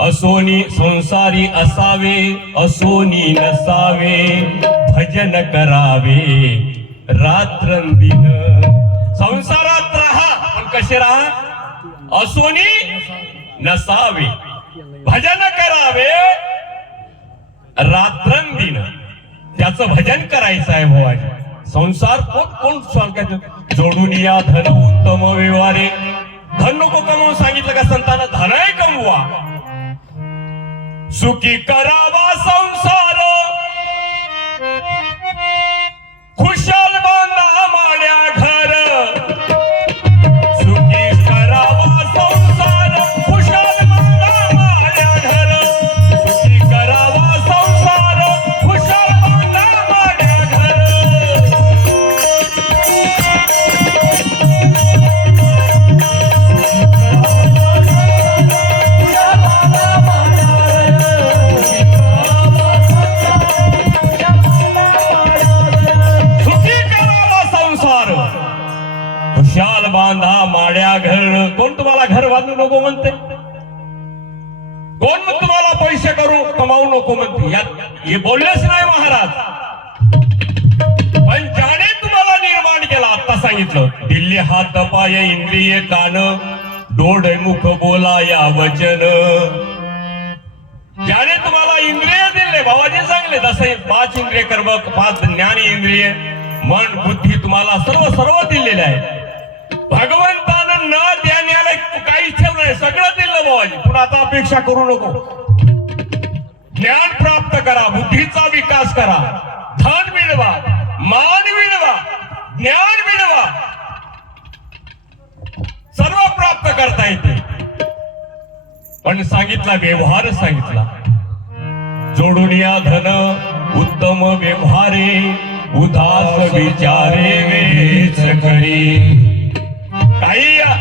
असोनी संसारी असावे, असोनी नसावे, भजन करावे रात्रंदिन। संसारात राहा पण कसे राहा? असोनी नसावे, भजन करावे रात्रंदिन। त्याचं भजन करायचं आहे भावाजी। संसार कोण सांगायचं? जोडून या धन उत्तम व्यवहारे। धन नको कमवून सांगितलं का संतांना? धनही कमवा, सुखी करावा संसार, खुशाल बांधा माड्या घर। सुखी करावा संसार, खुशाल बांधा माड्या घर। सुखी करावा संसार, खुशाल बांधा माड्या घर। खुशाल बांधा माड्या घर। कोण तुम्हाला घर बांधू नको म्हणते? कोण तुम्हाला पैसे कमावू नको म्हणते? यात हे बोललेच नाही महाराज। पण ज्याने तुम्हाला निर्माण केला, आता सांगितलं, दिल्ली हात पाय इंद्रिय कान, डोळ मुख बोला या वचन। ज्याने तुम्हाला इंद्रिय दिले, बाबाजी सांगले तसे 5 इंद्रिय कर्म, 5 ज्ञान इंद्रिय, मन बुद्धी तुम्हाला सर्व दिलेले आहे। भगवंतानं न देण्याला काही ठेवलं नाही, सगळं दिलं बाबाजी। पण आता अपेक्षा करू नको। ज्ञान प्राप्त करा, बुद्धीचा विकास करा, धन मिळवा, मान मिळवा, ज्ञान मिळवा, सर्व प्राप्त करता येते। पण सांगितला व्यवहार सांगितला, जोडून या धन उत्तम व्यवहारे, उदास विचारे वेच करी।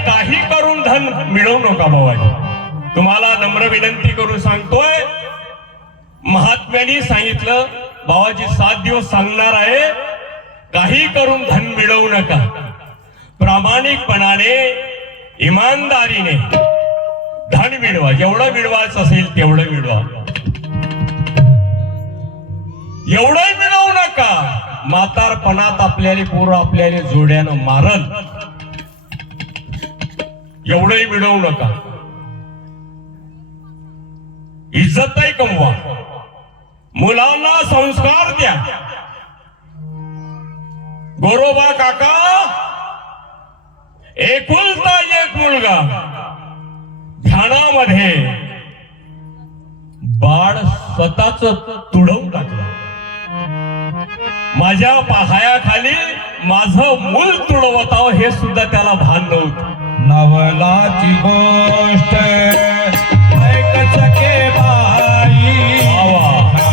काही करून धन मिळवू नका बाबाजी। तुम्हाला नम्र विनंती करून सांगतोय, महात्म्यांनी सांगितलं बाबाजी 7 दिवस सांगणार आहे, काही करून धन मिळवू नका। प्रामाणिकपणाने, इमानदारीने धन मिळवा, जेवढं मिळवायचं असेल तेवढं मिळवा. एवढंही मिळवू नका म्हातारपणात आपल्याला पोरं आपल्याला जोड्यानं मारल. एवढंही मिळवू नका. इज्जतही कमवा, मुलांना संस्कार द्या. गोरोबा काका एकुलता एक मुलगा, ध्यानामध्ये बाळ स्वतःच तुडवून टाकलं. माझ्या पायाखाली माझं मूल तुडवताव हे सुद्धा त्याला भान नव्हतं. नवलाची गोष्ट ऐक सखे बाई,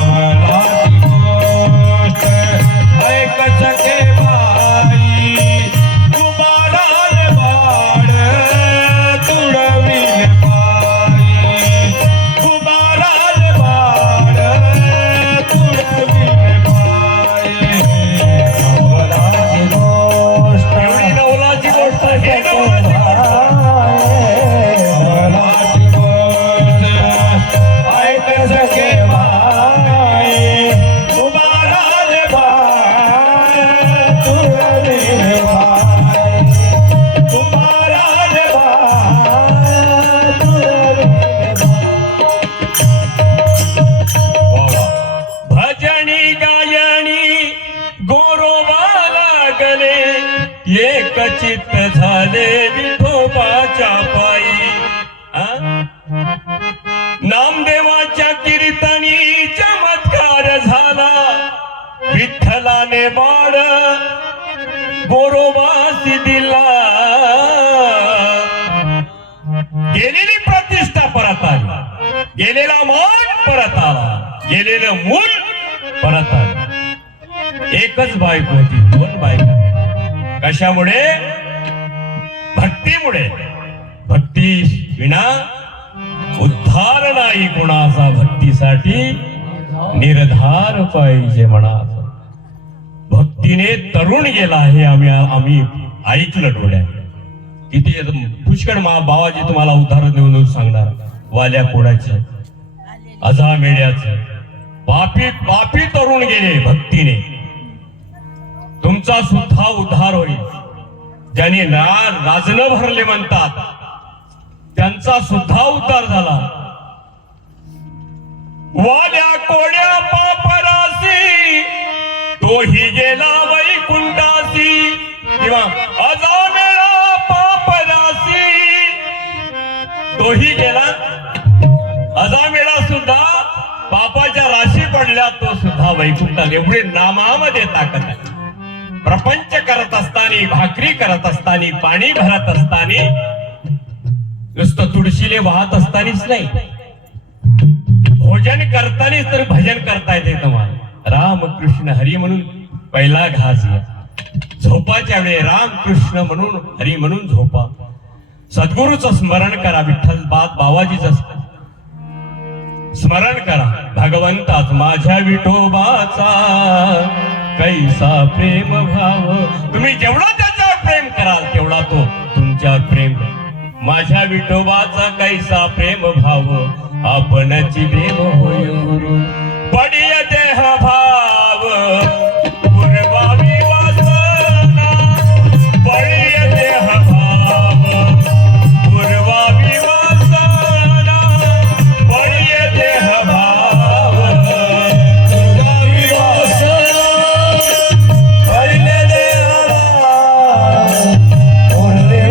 नवलाची गोष्ट ऐक सखे बाई, कुमाराने बाळ तुडविले बाई, कुमाराने बाळ तुडविले बाई. नवलाची गोष्ट एवढी नवलाची गोष्ट, हे नवलाची भजनी गायनी गोरोबा लागले, एक चित्त झाले विठोबाच्या पायी. नामदेवाच्या कीर्तनी चमत्कार झाला, विठ्ठलाने बाळ गोरोबासी दिला. गेलेली प्रतिष्ठा परत आली, गेलेला मान परत आला, गेलेलं मूल परत आलं. एकच बायको होती, दोन बायका. कशामुळे? भक्तीमुळे. भक्ती विना उद्धार नाही कोणाचा, भक्तीसाठी निर्धार पाहिजे म्हणा. भक्तीने तरुण गेला हे आम्ही ऐकलं डोळ्यात. किती पुष्कळ बाबाजी तुम्हाला उदाहरण देऊन सांगणार. वाल्या कोणाचे, अजामेड्याचे, पापी तरुण गेले भक्तीने. तुमचा सुद्धा उद्धार होईल. ज्यांनी राजन भरले म्हणतात त्यांचा सुद्धा उद्धार झाला. वाल्या कोड्या पापरासी तोही गेला वैकुंठासी, किंवा अजामेळा पापरासी तोही गेला. अजामेळा सुद्धा पापाच्या राशी पडल्या, तो सुद्धा वैकुंठात. एवढे नामामध्ये ताकद आहे. प्रपंच करत असताना, भाकरी करत असताना, पाणी भरत असताना, नुसतं तुळशीले वाहत असतानाच नाही, भोजन करतानाच तर भजन करता येते तुम्हाला. राम कृष्ण हरी म्हणून पहिला घास घ्या. झोपाच्या वेळी राम कृष्ण म्हणून हरी म्हणून झोपा. सद्गुरूचं स्मरण करा, विठ्ठल बाबाजीचं स्मरण करा. भगवंताच माझ्या विठोबाचा कैसा प्रेम भाव. तुम्ही जेवढा त्याच्यावर प्रेम कराल तेवढा तो तुमच्यावर प्रेम. माझ्या विठोबाचा कैसा प्रेम भाव, आपणची देव होय गुरु. पडिय देह भाव पूर्वावी वासना, पडिय देह भाव पूर्वावी वासना, पडिय देह भाव पूर्वावी वासना, पडिय देह भाव पूर्वावी वासना.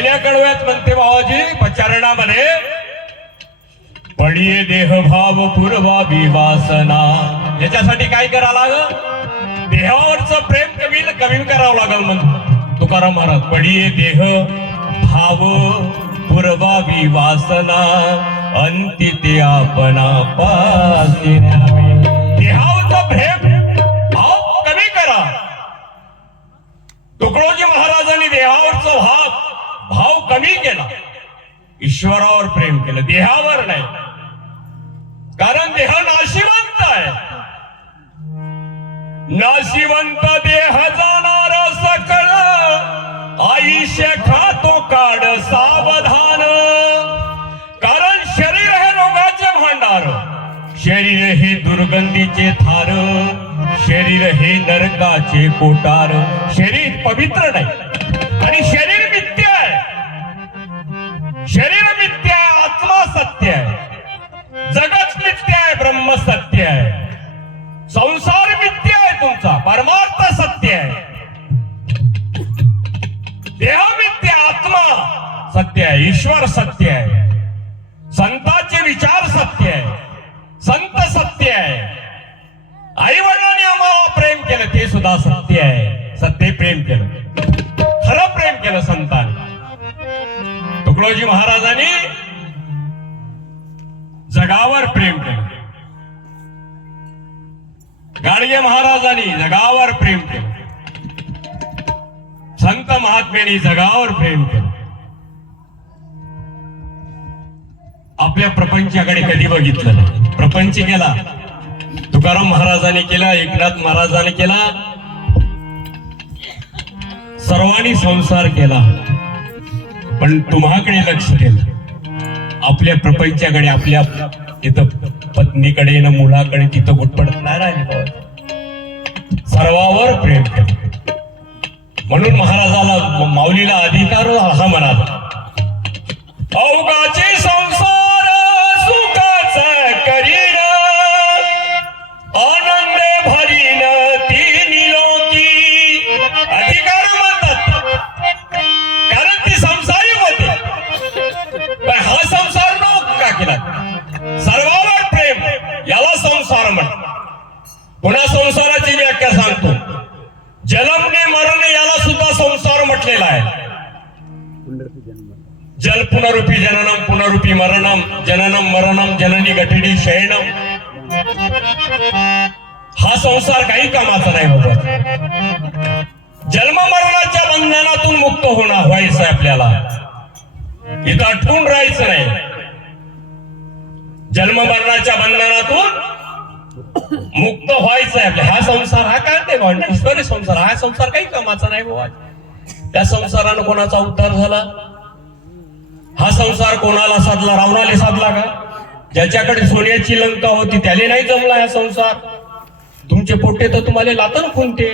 पहिल्या कडव्यात म्हणते बाबाजी पचारणामध्ये, पडिये देह भाव पूर्वावी वासना. याच्यासाठी काय करावं लागल? देहावरचं प्रेम कमी करावं लागल म्हणतो तुकाराम महाराज. पडिये देह भाव पूर्वावी वासना, अंती ते आपणा पासी न्यावे. देहावरचं प्रेम भाव कमी करा. तुकडोजी महाराजांनी देहावरचा भाव कमी केला, ईश्वरावर प्रेम केलं, देहावर नाही. कारण देह नाशिवंत आहे. नाशिवंत देह जाणार सकळ, आयुष्य खातो काढ सावधान. कारण शरीर हे रोगाचे भांडार, शरीर हे दुर्गंधीचे थार, शरीर हे नरकाचे कोटार. शरीर पवित्र नाही आणि शरीर मिथ्य आहे. शरीर मिथ्य आहे, आत्मा सत्य आहे. जगत मिथ्य आहे, ब्रह्म सत्य आहे. संसार मिथ्य आहे तुमचा, परमार्थ सत्य आहे. देह मिथ्य, आत्मा सत्य आहे, ईश्वर सत्य आहे. संतांचे विचार सत्य आहे, संत सत्य आहे. आई वडिलांनी आम्हाला प्रेम केलं ते सुद्धा सत्य आहे. सत्य प्रेम केलं, खरं प्रेम केलं संतांनी. तुकडोजी महाराजांनी जगावर प्रेम केलं, गाडगे महाराजांनी जगावर प्रेम केलं, संत महात्म्यांनी जगावर प्रेम केलं. आपल्या प्रपंचाकडे कधी बघितलं नाही. प्रपंच केला तुकाराम महाराजांनी केला, एकनाथ महाराजांनी केला, सर्वांनी संसार केला. पण तुम्हाकडे लक्ष केलं, आपल्या प्रपंचाकडे, आपल्या तिथं पत्नीकडे न मुलाकडे तिथं गुटपडत नाही राहिले. सर्वावर प्रेम केलं. म्हणून महाराजाला, माऊलीला अधिकार हा म्हणाला, अवघाचे संसार सुखाचा करीन, आनंद भरीन तिन्ही लोकी. अधिकार म्हणतात कारण ती संसारी होते. पण हा संसार नको का केला? सर्वावर प्रेम, याला संसार म्हणतात. पुन्हा संसाराची व्याख्या सांगतो. जन्मने मरणे याला सुद्धा संसार म्हटलेला आहे. जल पुनरुपी जननम पुनरुपी मरणम, जननम मरणम जननी गठिडी शयनम. हा संसार काही कामाचा नाही बाबा. जन्म मरणाच्या बंधनातून मुक्त होणार व्हायचं आपल्याला, इथं अटकून राहायचं नाही. जन्म मरणाच्या बंधनातून मुक्त व्हायचंय आपल्याला. हा संसार हा काय ते ईश्वरी संसार, हा संसार काही कामाचा नाही बाबा. त्या संसारानं कोणाचा उद्धार झाला? हा संसार कोणाला साधला? रावणाला साधला का? ज्याच्याकडे सोन्याची लंका होती त्याला नाही जमला हा संसार. तुमचे पोटे तर तुम्हाला लातन खुनते.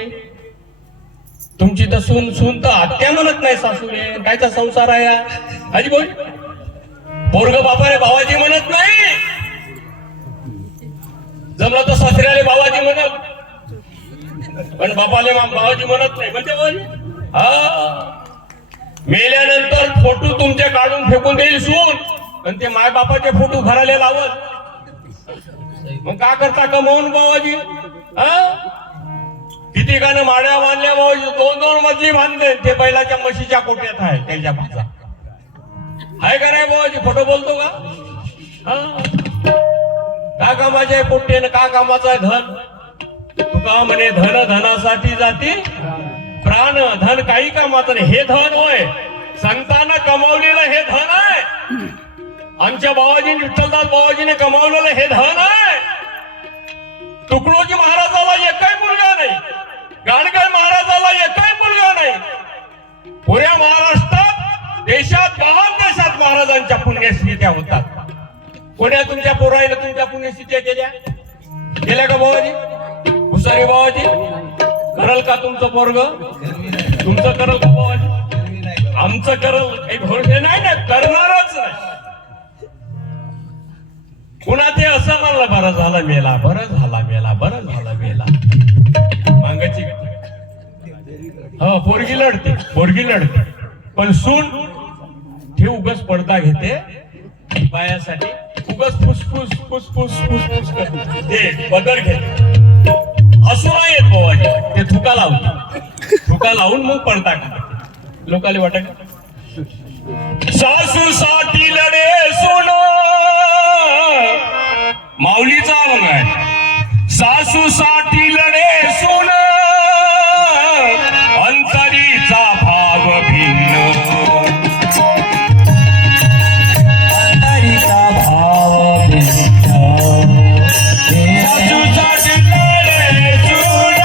तुमची तर सून तर आत्या म्हणत नाही सासूने. कायचा संसार आहे हा? आजी बोल. पोरग बापाने भावाजी म्हणत नाही. जमला तर सासऱ्याले बाबाजी म्हणत, पण बापाले बाबाजी म्हणत नाही. म्हणजे हा, मेल्यानंतर फोटो तुमचे काढून फेकून देईल सून, पण ते माय बापाचे फोटो घराले लावत. मग का करता कमावून बाबाजी? किती कानं माड्या बांधल्या बाबाजी, 2-2 मजली बांधले. ते बैलाच्या म्हशीच्या कोट्यात आहे त्यांच्या भाषा आहे का नाही बाबाजी? खोटं बोलतो का कामाचे पोट्टे न का कामाचा आहे धन? तुका म्हणे धन धनासाठी जाती प्राण, धन काही कामाचं नाही. हे धन होय, संतांना कमावलेलं हे धन आहे. आमच्या बाबाजीने, विठ्ठलदास बाबाजीने कमावलेलं हे धन आहे. तुकडोजी महाराजाला एकही मुलगा नाही, गाडगे महाराजाला एकही मुलगा नाही. पुऱ्या महाराष्ट्रात, देशात, महान देशात महाराजांच्या पुण्यस्मृत्या होतात. कोण्या तुमच्या पोराईनं तुमच्या पुण्यस्मृत्या केल्या का बाबाजी? हुसारी बाबाजी करल का तुमचं पोरग? तुमचं करल का बाबाजी? आमचं करल काही भरोसे नाही ना, करणारच नाही. पुन्हा ते असं म्हणलं, बरं झालं मेला, बरं झाला मेला, बरं झालं मेला. मांगाची हो, पोरगी लढते, पोरगी लढते, पण सून पडदा घेते बायासाठी, उगाच फुसफुस फुसफुस फुसफुस करते, ते पदर घेते, हसू नाही येत बाबाजी, ते थुका लावते, थुका लावून मग पडदा काढते. लोकाले वाटत सासू साठी लढे सोन, माऊलीचा मग आहे, सासू साठी लढे सोन, अंतरीचा भाव भिन्न, अंतरीचा भाव भिन्न, सासू साठी लढे सोन,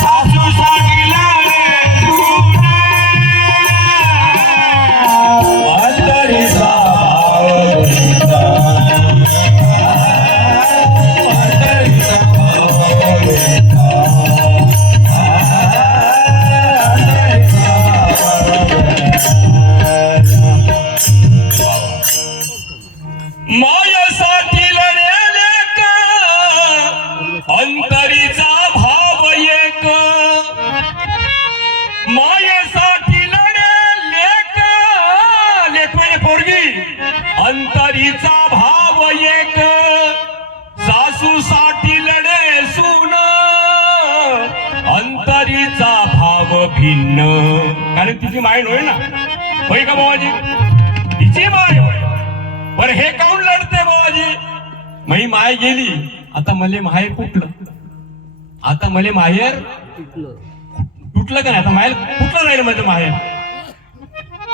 सासू साठी लढे सोन, अंतरीचा भाव भिन्न, अंतरीचा भाव भिन्न, अंतरीचा मायासाठी लढेले का, अंतरीचा भाव एक, मायेसाठी लढेले का, लेकराने पोरगी, अंतरीचा भाव एक, सासूसाठी लढे सून, अंतरीचा भाव भिन्न. कारण तिची माय होय ना, होय का बाबाजी, तिची माय होय. बरं हे काऊन लढते बाबाजी, मी माय गेली, आता मले माहेर कुठलं, आता मले माहेर तुटलं का नाही, आता माहेर कुठलं राहील माझं माहेर.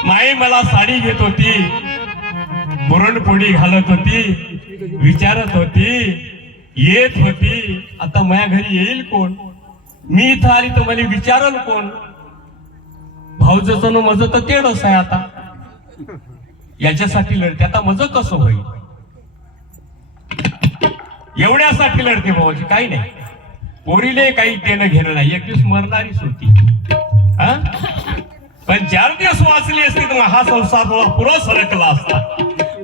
माई मला साडी घेत होती, पुरणपोळी घालत होती, विचारत होती, येत होती, आता माझ्या घरी येईल कोण, मी इथं आली तर मला विचारल कोण. भाऊजचं न माझं तर तेडच आहे आता, याच्यासाठी लढते, आता माझं कसं होईल, एवढ्यासाठी लढते भावाची, काही नाही. पोरीले काही देणं घेणं नाही, एक दिवस मरणारीच होती, हा? पण 4 दिवस वाचली असती तर हा संसार पुरा सरकला असता.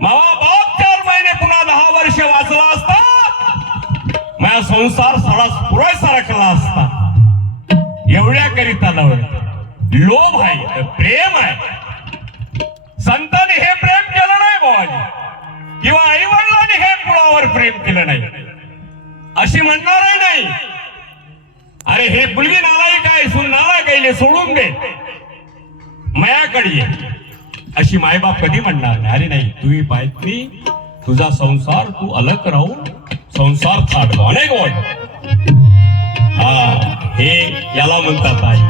मावा बाप 4 महिने पुन्हा 10 वर्ष वाचला असता, माझा संसार पुरा सरकला असता. एवढ्या करिता लोभ आहे, प्रेम आहे. संतांनी हे प्रेम केलं नाही बाबाजी, किंवा आई वडिलांनी हे मुळावर प्रेम केलं नाही, अशी म्हणणारही नाही. अरे हे मुलगी नालायक आहे, सून नालायक आहे, सोडून दे, मायाकडे ये, अशी मायबाप कधी म्हणणार नाही. अरे नाही, तुझी बायतनी, तुझा संसार तू अलग राहून संसार थाटवा नाही गोड. हा, हे याला म्हणतात आई.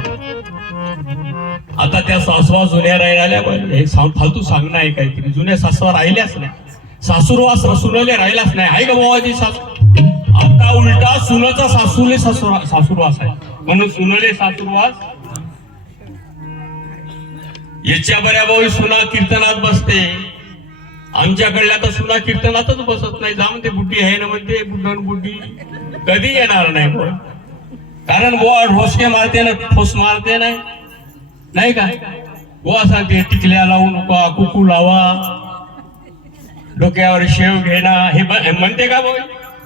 आता त्या सासवा जुन्या राहिल्या, हे फालतू सांगणं आहे काहीतरी, जुन्या सासवा राहिल्याच नाही, सासूरवास रसुनले राहिलाच नाही, आहे का बाबाजी सासू. आता उलटा सुनाचा सासूले सासूरवास आहे, म्हणून सुनले सासूरवास. याच्या बऱ्या भाऊ सुना कीर्तनात बसते, आमच्याकडल्या तर सुना कीर्तनातच बसत नाही. जाऊन ते बुड्डी आहे ना म्हणते, बुड्डण बुड्डी कधी येणार नाही बोल, कारण बुवा ढोसके मारते ना, ठोस मारते नाही, नाही का. बुवा सांगते टिकल्या लावू नका, कुकू लावा, डोक्यावर शेव घेणा, हे म्हणते का भाऊ.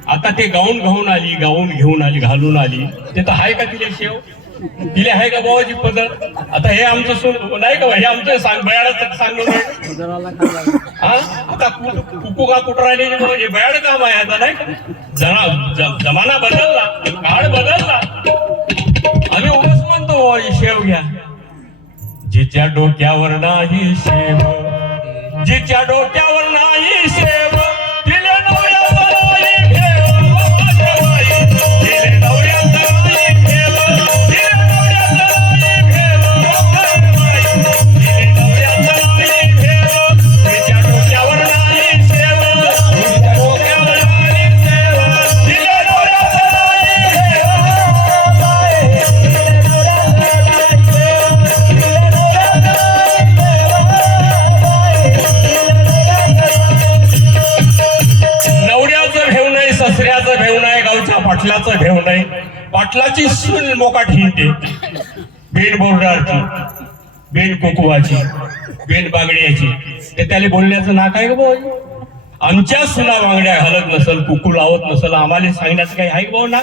आता ते गाऊन घेऊन आली, घालून आली, ते तर आहे का तिला शेव, तिला आहे का बाबाची पद्धत. आता हे आमचं नाही का, हे आमचं सांगून आता कुकू का कुठं राहिले, हे बयाड काम आहे आता, नाही का. जमाना बदलला, काळ बदलला, आम्ही उगाच म्हणतो बाबा शेव घ्या. जिच्या डोक्यावर नाही शेव, जिच्या डोक्यावर नाही शेव, तिले नवऱ्याचा नाही ठेव, तिले नवऱ्याचा नाही ठेव, तिले नवऱ्याचा नाही ठेव, तिले नवऱ्याचा नाही ठेव, तिच्या डोक्यावर नाही शेव, तिच्या डोक्यावर नाही शेव, तिले नवऱ्याचा नाही ठेव, नवऱ्याचं भेव नाही, ससऱ्याचं भेव नाही, गावच्या पाटलाचं भेव नाही. पाटलाची सून मोकाट हिंडते, बेन बोर्डारची, बेन कुकुवाची, बेन बांगड्याची, ते त्याला बोलण्याचं नाक आहे का भाऊ. आमच्या सुना बांगड्या घालत नसल, कुकू लावत नसल, आम्हाला सांगण्याचं काही आहे का भाऊ ना.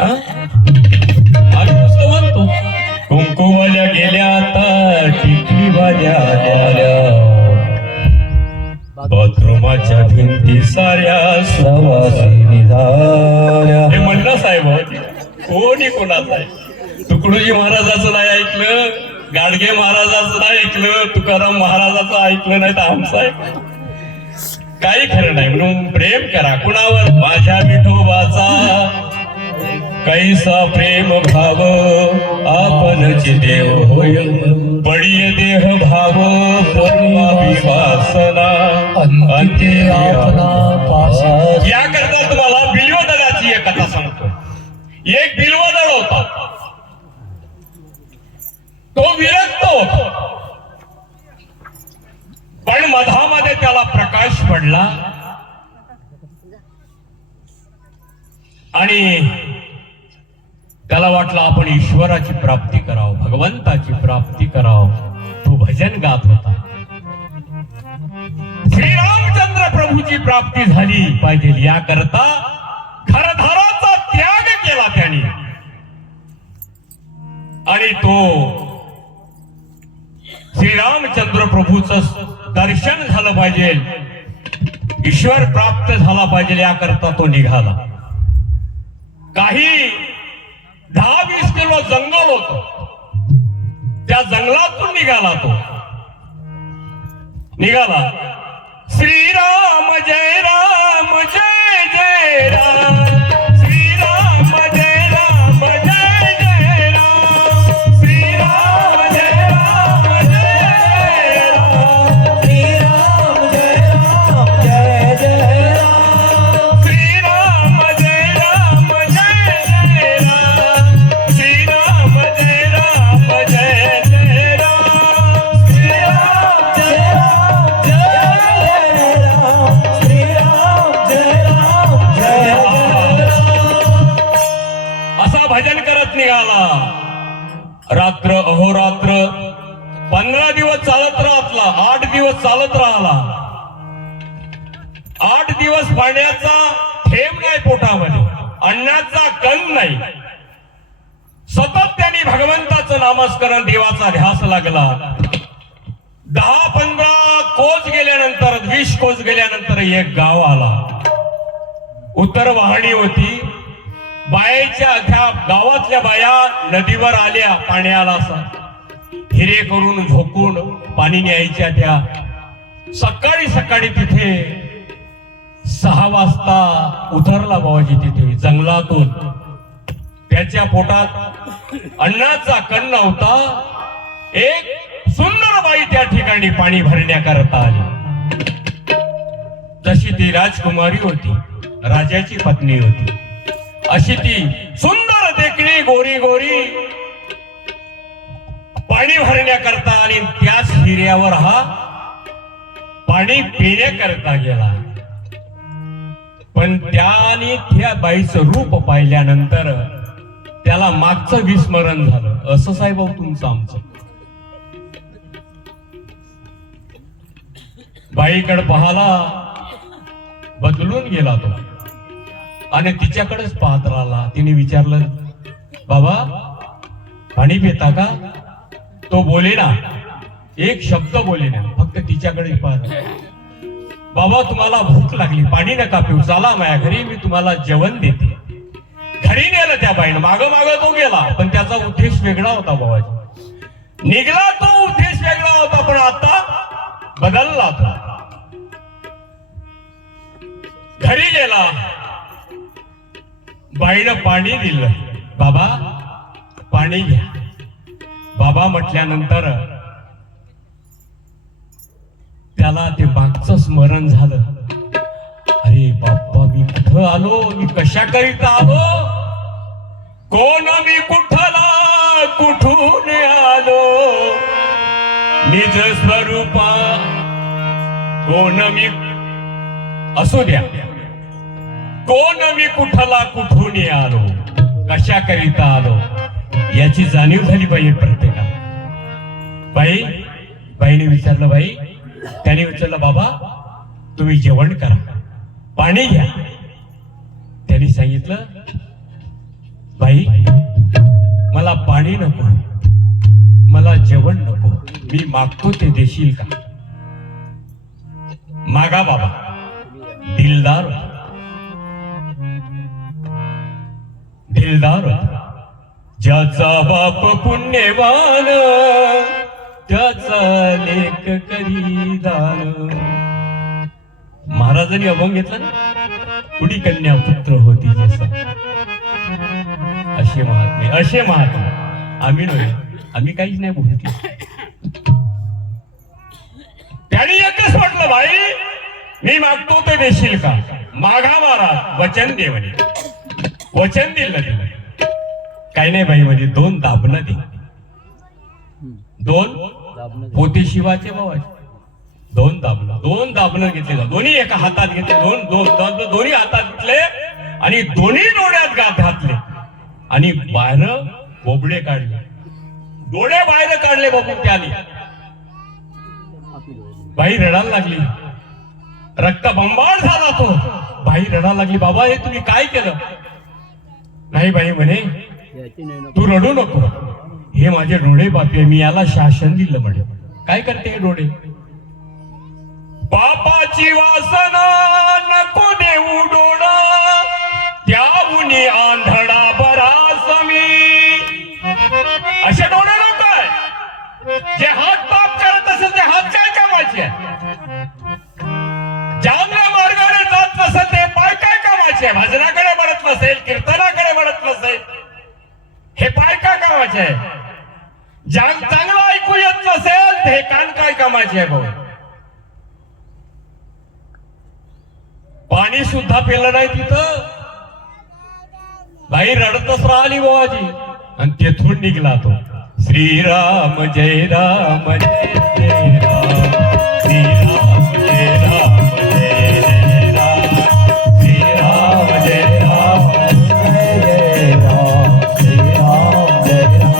आम्ही नुसतं म्हणतो कुंकुवाल्या गेल्या आता झाल्या बाथरूमाच्या भिंती साऱ्या सुवासिनी झाल्या. हे म्हणलं साहेब कोणी कोणाचं आहे. तुकडोजी महाराजाचं नाही ऐकलं, गाडगे महाराजाचं नाही ऐकलं, तुकाराम महाराजाचं ऐकलं नाही तर आमचं ऐकलं. काही खरं नाही. म्हणून प्रेम करा कुणावर. माझ्या विठोबाचा कैसा प्रेम भाव आपणची देव होय. पडिय देह भाव परमावी वासना अंते आपला पासा. याकरता तुम्हाला बिल्वदलाची एक कथा सांगतो. एक बिल्वदल होता, तो विरक्त होता, पण मधामध्ये त्याला प्रकाश पडला आणि त्याला वाटलं आपण ईश्वराची प्राप्ती करावं, भगवंताची प्राप्ती करावं. तो भजन गात होता. श्रीरामचंद्र प्रभूची प्राप्ती झाली पाहिजे याकरता घरदाराचा त्याग केला त्याने. आणि तो श्रीरामचंद्र प्रभूचं दर्शन झालं पाहिजे, ईश्वर प्राप्त झाला पाहिजे याकरता तो निघाला. काही 10-20 किलो जंगल होत, त्या जंगलातून निघाला तो. निघाला श्रीराम जय राम जय जय राम, श्रीराम जय राम जय जय राम, श्रीराम जय राम जय राम, श्रीराम जय राम जय जय राम, श्रीराम जय राम जय जय राम, श्रीराम जय राम जय जय राम, श्रीराम जय राम जय राम, श्रीराम जय राम जय राम. असा भजन करत निघाला. रात्र अहोरात्र 15 दिवस चालत राहतला, 8 दिवस चालत राहिला. 8 दिवस पाण्याचा थेंब नाही पोटामध्ये, अन्नाचा कण नाही. सतत त्यांनी भगवंताचं नामस्मरण, देवाचा ध्यास लागला. 10-15 कोस गेल्यानंतर, 20 कोस गेल्यानंतर एक गाव आला. उत्तर वाहणी होती. बायाच्या त्या गावातल्या बाया नदीवर आल्या पाण्याला. असा हिरे करून झोकून पाणी न्यायच्या त्या. सकाळी सकाळी तिथे 6 वाजता उतरला बाबाजी तिथे जंगलातून. त्याच्या पोटात अन्नाचा कण नव्हता. एक सुंदर बाई त्या ठिकाणी पाणी भरण्याकरता आली. जशी ती राजकुमारी होती, राजाची पत्नी होती, अशी ती सुंदर देखणी गोरी गोरी पाणी भरण्याकरता आली. त्याच हिऱ्यावर हा पाणी पिण्याकरता गेला. पण त्याने त्या बाईचं रूप पाहिल्यानंतर त्याला मागचं विस्मरण झालं. असं साहेब तुमचं आमचं. बाईकडे पाहाला बदलून गेला तो आणि तिच्याकडेच पाहत राहिला. तिने विचारलं, बाबा पाणी पिता का? तो बोले ना, एक शब्द बोले ना, फक्त तिच्याकडे पाहत. बाबा तुम्हाला भूक लागली, पाणी नका पिऊ, चला माझ्या घरी, मी तुम्हाला जेवण देते. घरी नेलं त्या बाईनं. माग माग तो गेला, पण त्याचा उद्देश वेगळा होता. बाबाजी निघाला, तो उद्देश वेगळा होता, पण आता बदलला तो. घरी गेला, बाईनं पाणी दिलं. बाबा पाणी घ्या. बाबा म्हटल्यानंतर त्याला ते मागचं स्मरण झालं. अरे बाप्पा, मी कुठं आलो, मी कशा करिता आलो, कोण मी कुठला कुठून आलो, निज स्वरूपा कोण मी. असू द्या, कोण मी कुठला कुठून आलो, कशा करिता आलो, याची जाणीव झाली पाहिजे प्रत्येकाला. बाईने विचारलं, बाई त्याने विचारलं, बाबा तुम्ही जेवण करा, पाणी घ्या. त्यांनी सांगितलं, बाई मला पाणी नको, मला जेवण नको, मी मागतो ते देशील का? मागा बाबा, दिलदार होता. दिलदार होता. ज्याचा बाप पुण्यवान त्याचा लेख करी दान. महाराजांनी अभंग घेतला ना, कुणी कन्या पुत्र होती जसा. असे महात्मा आम्ही नव्हे, आम्ही काहीच नाही बोलतो. त्यांनी एकच म्हटलं, भाई मी मागतो ते देशील का? मागा महाराज, वचन दे म्हणे. वचन दिलं तिला. काही नाही बाई म्हणे, 2 दाबणं दे. 2 पोते शिवाचे भावाचे. 2 दाबणं घेतले. दोन्ही एका हातात घेतले. दोन्ही हातात घेतले आणि दोन्ही डोळ्यात घातले आणि बाहेर बोबडे काढले. डोळे बाहेर काढले बघून त्याने. बाई रडायला लागली. रक्त बंबाळ झाला तो. बाई रडायला लागली, बाबा हे तुम्ही काय केलं? नाही बाई म्हणे, तू रडू नको, हे माझे डोळे बापे, मी याला शासन दिलं म्हणे. काय करते हे डोळे? बापाची वासना नको देऊ डोळा, त्याहूनी आंधळा बरास मी. असे डोळे नको आहे. जे हात पाप करत असेल ते हात काय कामाचे? चांगल्या मार्गाने जात नसेल ते पाय काय कामाचे? भजनाकडे वळत नसेल, कीर्तनाकडे वळत नसेल, हे पाय काय कामाचे आहे? चांगलं ऐकू येत नसेल तर हे कान काय कामाचे आहे? भाऊ, पाणी सुद्धा पिलं नाही तिथं. बाई रडतच राहिली बाबाजी. आणि तेथून निघला तो. श्रीराम जय राम जय जय